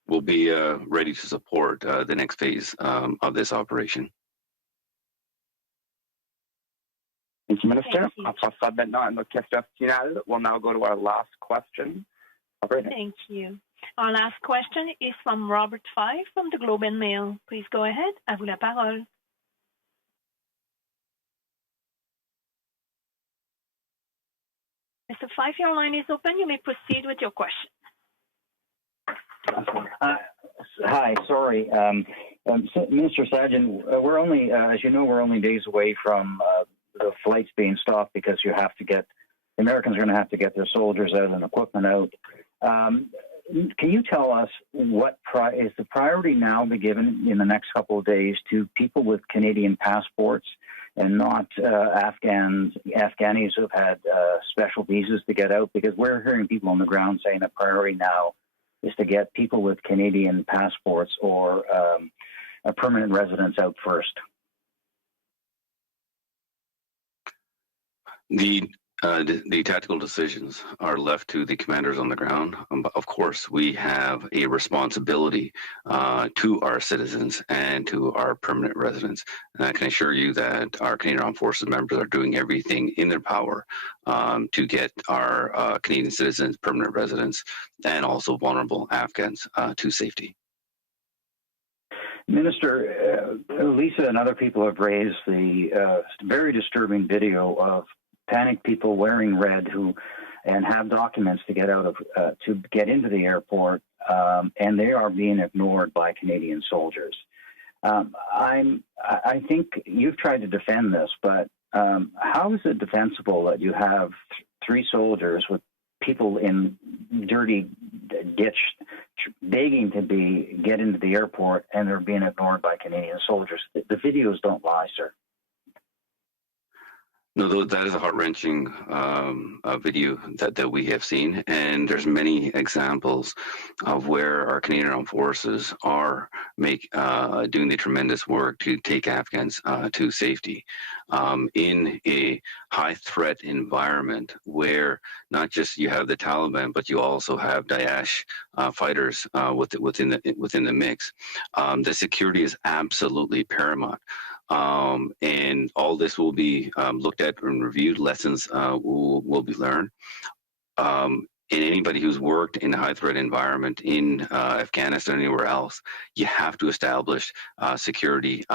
will be ready to support the next phase of this operation. Thank you, Minister. We'll now go to our last question. Thank you. Our last question is from Robert Fife from the Globe and Mail. Please go ahead. À vous la parole. Mr. Fife, your line is open. You may proceed with your question. Hi, sorry. Minister Sajjan, we're only, as you know, we're only days away from the flights being stopped because the Americans are going to have to get their soldiers out and equipment out. Can you tell us what is the priority now be given in the next couple of days to people with Canadian passports and not Afghanis who've had special visas to get out? Because we're hearing people on the ground saying the priority now is to get people with Canadian passports or a permanent residence out first. The tactical decisions are left to the commanders on the ground. Of course, we have a responsibility to our citizens and to our permanent residents. And I can assure you that our Canadian Armed Forces members are doing everything in their power to get our Canadian citizens, permanent residents, and also vulnerable Afghans to safety. Minister, Lisa and other people have raised the very disturbing video of panicked people wearing red and have documents to get out of to get into the airport, and they are being ignored by Canadian soldiers. I think you've tried to defend this, but how is it defensible that you have three soldiers with people in dirty ditch begging to get into the airport, and they're being ignored by Canadian soldiers? The videos don't lie, sir. No, that is a heart-wrenching video that we have seen, and there's many examples of where our Canadian Armed Forces are doing the tremendous work to take Afghans to safety in a high-threat environment where not just you have the Taliban, but you also have Daesh fighters within the mix. The security is absolutely paramount. And all this will be looked at and reviewed. Lessons will be learned. And anybody who's worked in a high-threat environment in Afghanistan or anywhere else, you have to establish security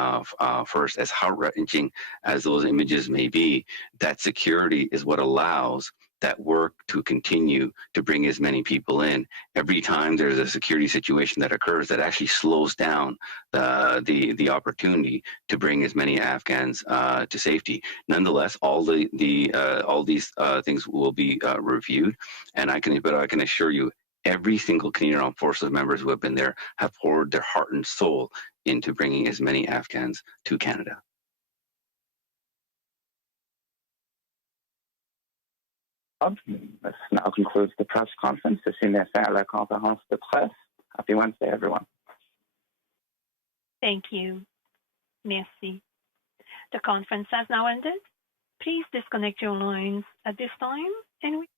first. As heart-wrenching as those images may be, that security is what allows that work to continue to bring as many people in. Every time there's a security situation that occurs, that actually slows down the opportunity to bring as many Afghans to safety. Nonetheless, all these things will be reviewed, and I can assure you, every single Canadian Armed Forces members who have been there have poured their heart and soul into bringing as many Afghans to Canada. This now concludes the press conference. Ceci met fin à la conférence de presse. Happy Wednesday, everyone. Thank you. Merci. The conference has now ended. Please disconnect your lines at this time, and we